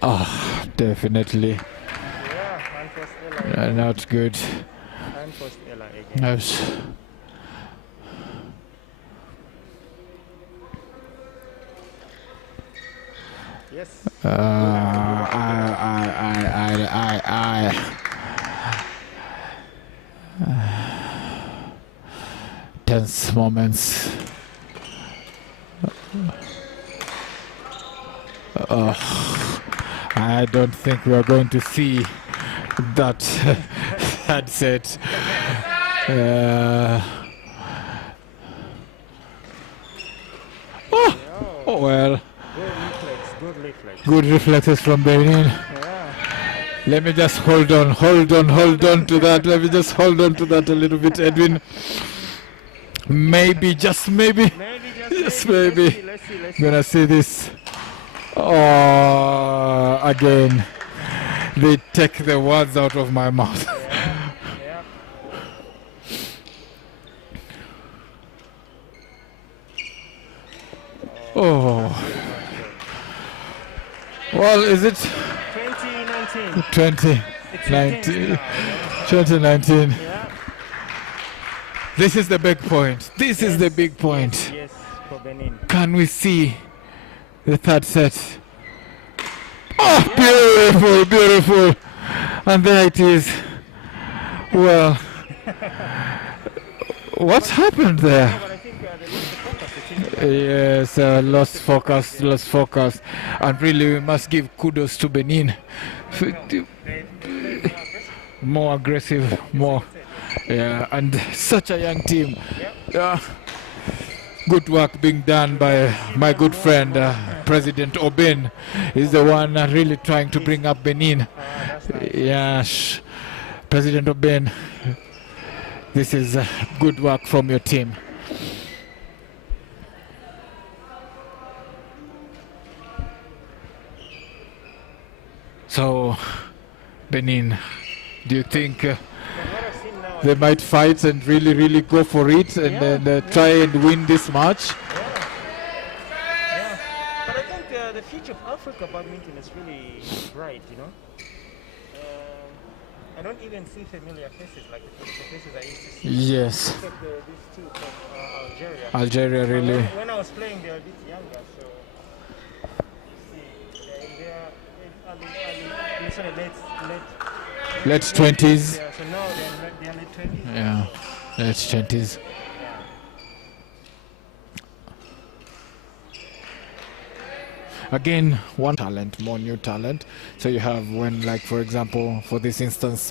Oh, definitely. Yeah, unforced error. Not good. Unforced error again. Yes. Yes. Tense moments. I don't think we are going to see that third set. Oh well. Good reflex. Good reflexes from Benin. Yeah. Let me just hold on to that. Let me just hold on to that a little bit, Edwin. Maybe, just maybe. Just maybe. Let's see. Gonna see this. Oh, again. They take the words out of my mouth. Yeah. Oh. Well, is it 2019? 2019? Yeah. This is the big point. This is the big point. Yes, for Benin. Can we see the third set? Oh, beautiful, beautiful. And there it is. Well, what happened there? But I think they lost the focus. Yes, lost focus. And really, we must give kudos to Benin. More aggressive, more. Yeah, and such a young team. Yeah. Good work being done by my good friend, President Oben. He's the one really trying to bring up Benin. Yes, President Oben, this is good work from your team. So, Benin, do you think they might fight and really go for it and then try and win this match? Yeah. But I think the future of Africa badminton is really bright, you know. I don't even see familiar faces like the faces I used to see. Yes. Except these two from Algeria. Algeria really. When I was playing, they were a bit younger, so you see, they're late 20s. Yeah, so now they're late 20s. Yeah, late 20s. again, one talent, more new talent. So you have when, like for example, for this instance,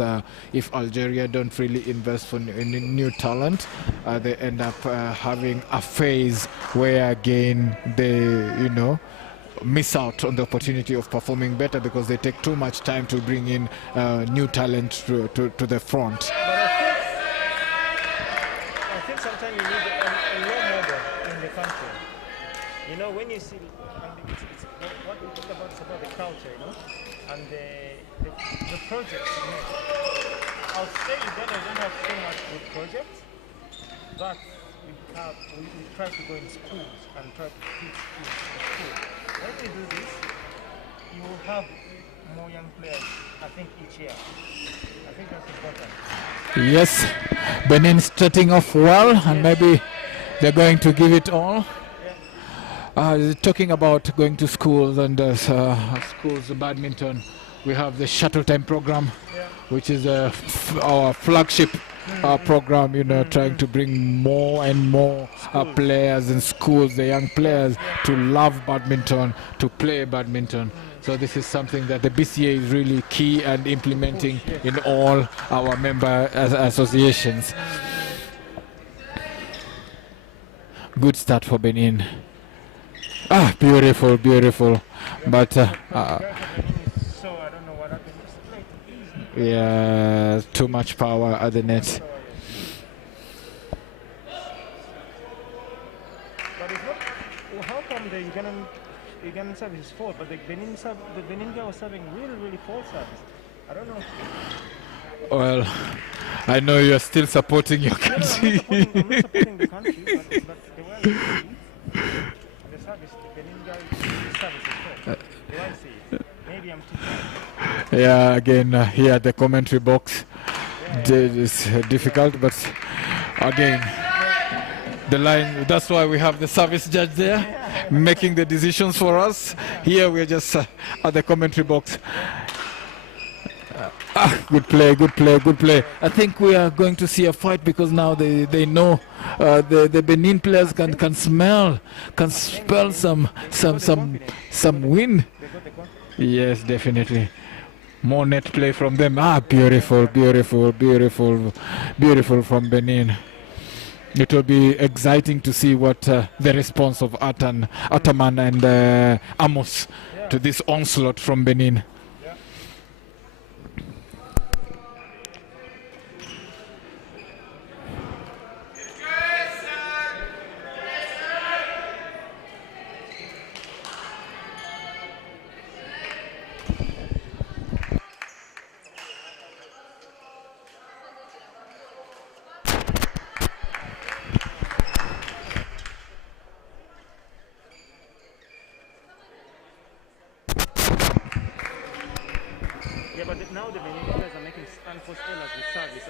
if Algeria don't really invest for new talent, they end up having a phase where again they, miss out on the opportunity of performing better because they take too much time to bring in new talent to the front. I think sometimes you need a role model in the country. You know, when you see, and it's what we talk about is about the culture, and the projects. I'll say Uganda don't have so much good projects, but we try to go in schools and try to teach kids in school. When we do this, you will have more young players, I think, each year. I think that's important. Yes, Benin starting off well, and maybe they're going to give it all. Talking about going to schools and schools badminton, we have the shuttle time program, which is our flagship program, trying to bring more and more players in schools, the young players, to love badminton, to play badminton. So this is something that the BCA is really key and implementing in all our member associations. Good start for Benin. Beautiful, beautiful. But So I don't know what happened. yeah, too much power at the net. But it's not. Well, how come the Ugandan service is fault, but the Benin guy was serving really, really fault service? I don't know. Well, I know you're still supporting your country. No, I'm not supporting the country, but the way I see it, the service, the Benin guy service is fault. The way I see it. Maybe I'm too bad. Yeah, again, here at the commentary box, it's difficult, but again, the line, that's why we have the service judge there making the decisions for us. Here we're just at the commentary box. Good play, good play, good play. I think we are going to see a fight because now they know the Benin players can smell some win. Yes, definitely. More net play from them. Beautiful, beautiful, beautiful, beautiful from Benin. It will be exciting to see what the response of Ataman and Amos to this onslaught from Benin. Yeah, but now the Benin players are making unforced errors with service.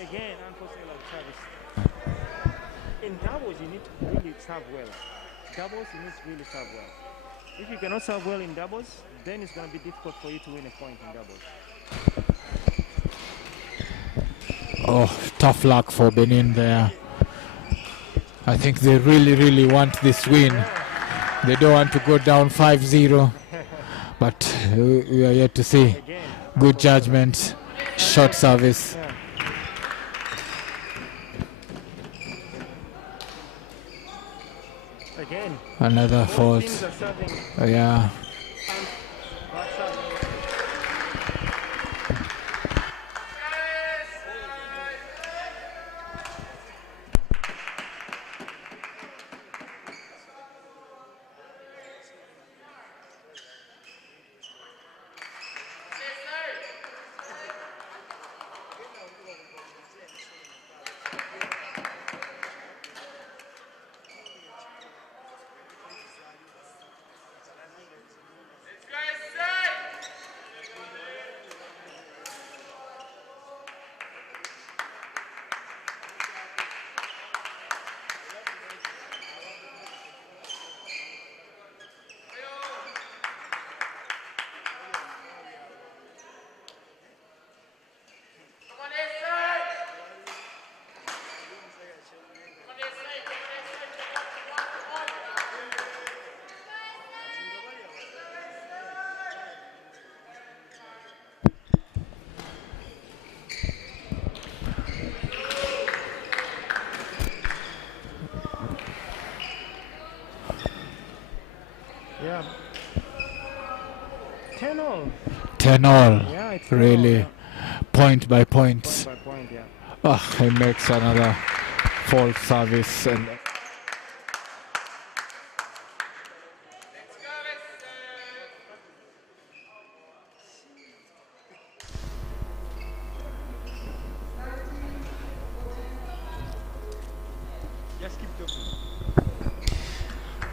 Again, unforced errors with service. In doubles, you need to really serve well. Doubles, you need to really serve well. If you cannot serve well in doubles, then it's going to be difficult for you to win a point in doubles. Oh, tough luck for Benin there. I think they really, really want this win. They don't want to go down 5-0. But we are yet to see. Good judgment, short service. Again, another fault. Yeah. Yeah. 10 all. 10 all. Yeah, it's 10 Really, all, yeah. point by Point point. by point, yeah. He makes another fault service and. Just keep talking.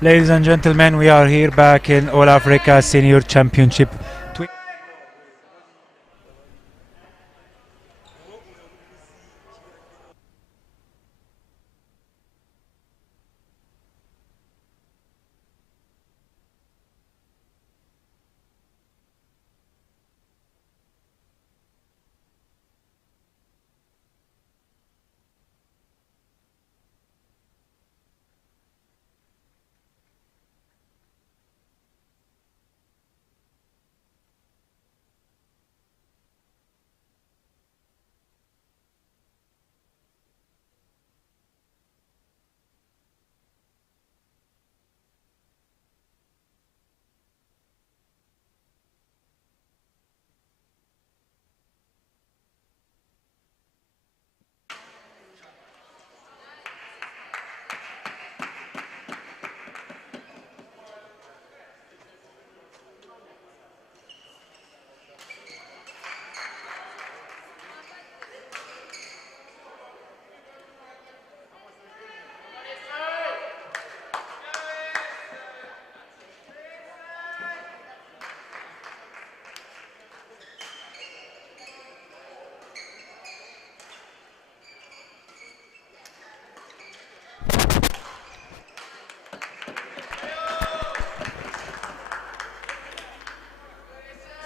Ladies and gentlemen, we are here back in All Africa Senior Championship.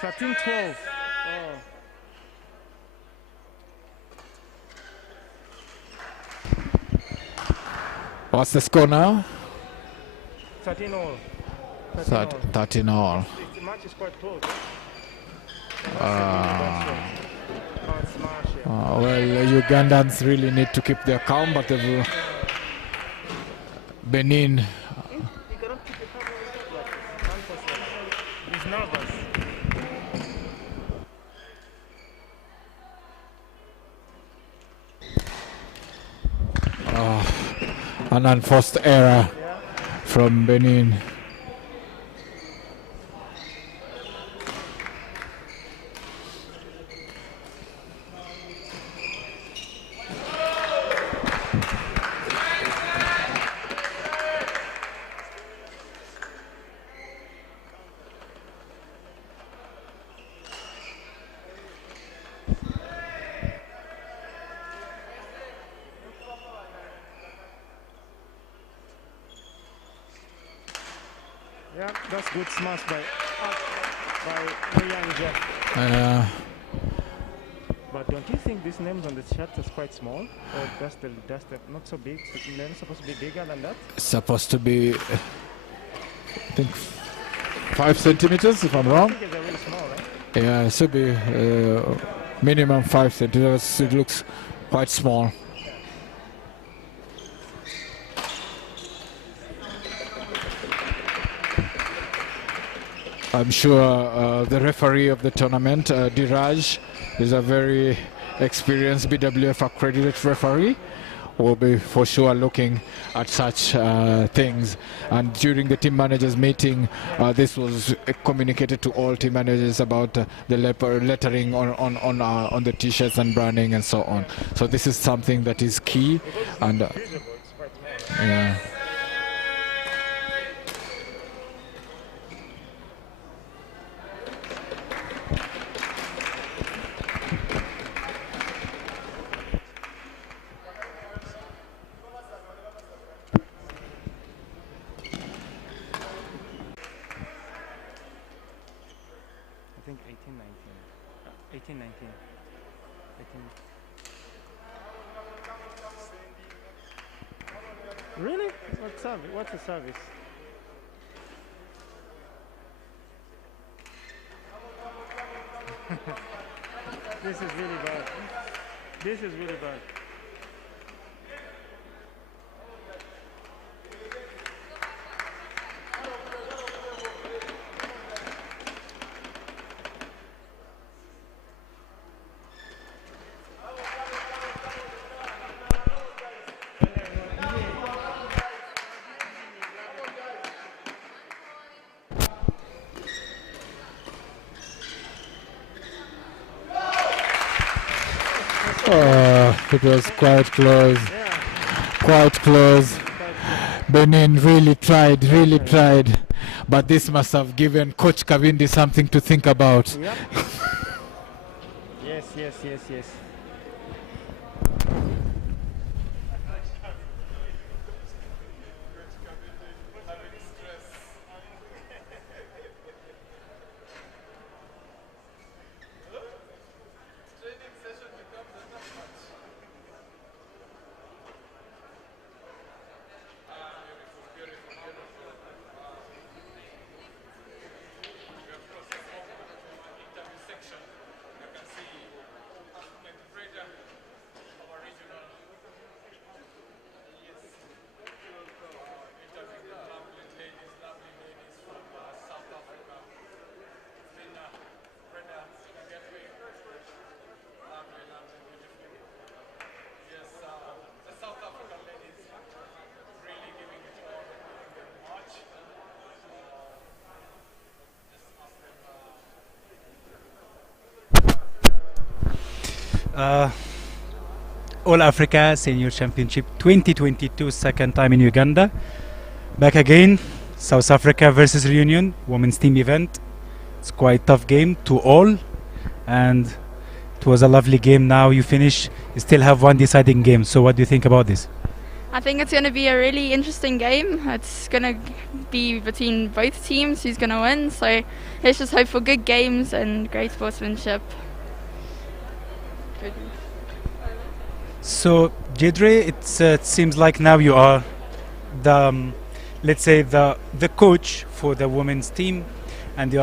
13-12. Oh. What's the score now? 13 all. 13 all. 13 all. The match is quite close. Well, Ugandans really need to keep their calm, but they've Benin. He cannot keep the camera like he's nervous. An unforced error from Benin. Yeah, that's good smash by the young Jeff. But don't you think these names on the shirt is quite small? Or that's the not so big? They're not supposed to be bigger than that? It's supposed to be, I think, 5 centimeters, if I'm I wrong. think they're really small, right? Yeah, it should be minimum 5 centimeters. It looks quite small. I'm sure the referee of the tournament, Diraj, is a very experienced BWF accredited referee, will be for sure looking at such things. And during the team managers meeting, this was communicated to all team managers about the lettering on the t-shirts and branding and so on. So this is something that is key. And yeah. I think 18, 19. 18. Really? What service? What's the service? This is really bad. This is really bad. It was quite close. Quite close. Benin really tried. But this must have given Coach Kavindi something to think about. Yep. Yes. All Africa Senior Championship 2022, second time in Uganda. Back again, South Africa versus Reunion, women's team event. It's quite tough game to all, and it was a lovely game. Now you finish, you still have one deciding game. So what do you think about this? I think it's going to be a really interesting game. It's going to be between both teams who's going to win. So let's just hope for good games and great sportsmanship. So Jedre, it seems like now you are the let's say the coach for the women's team, and you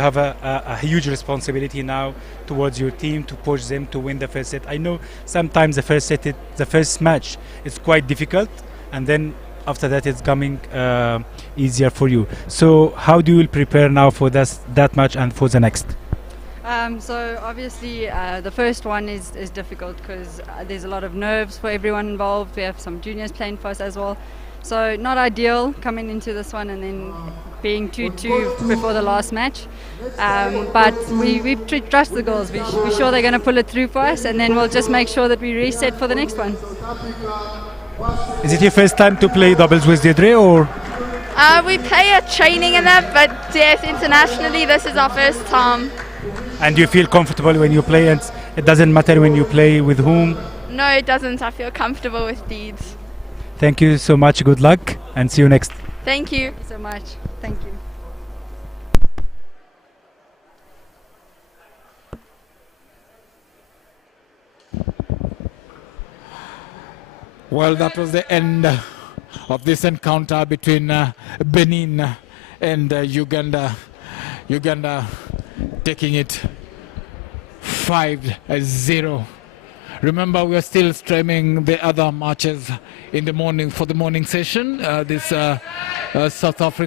have a huge responsibility now towards your team to push them to win the first set. I know sometimes the first match is quite difficult, and then after that it's coming easier for you. So how do you prepare now for that match and for the next? So obviously the first one is difficult because there's a lot of nerves for everyone involved. We have some juniors playing for us as well. So not ideal coming into this one and then being 2-2 before the last match. But we trust the girls. We're sure they're going to pull it through for us, and then we'll just make sure that we reset for the next one. Is it your first time to play doubles with Deirdre, or? We play at training and that, but yes, internationally this is our first time. And you feel comfortable when you play, and it doesn't matter when you play with whom? No, it doesn't. I feel comfortable with Deeds. Thank you so much. Good luck, and see you next. Thank you. Thank you so much. Thank you. Well, that was the end of this encounter between Benin and Uganda. Uganda taking it 5-0. Remember, we are still streaming the other matches in the morning for the morning session. This South Africa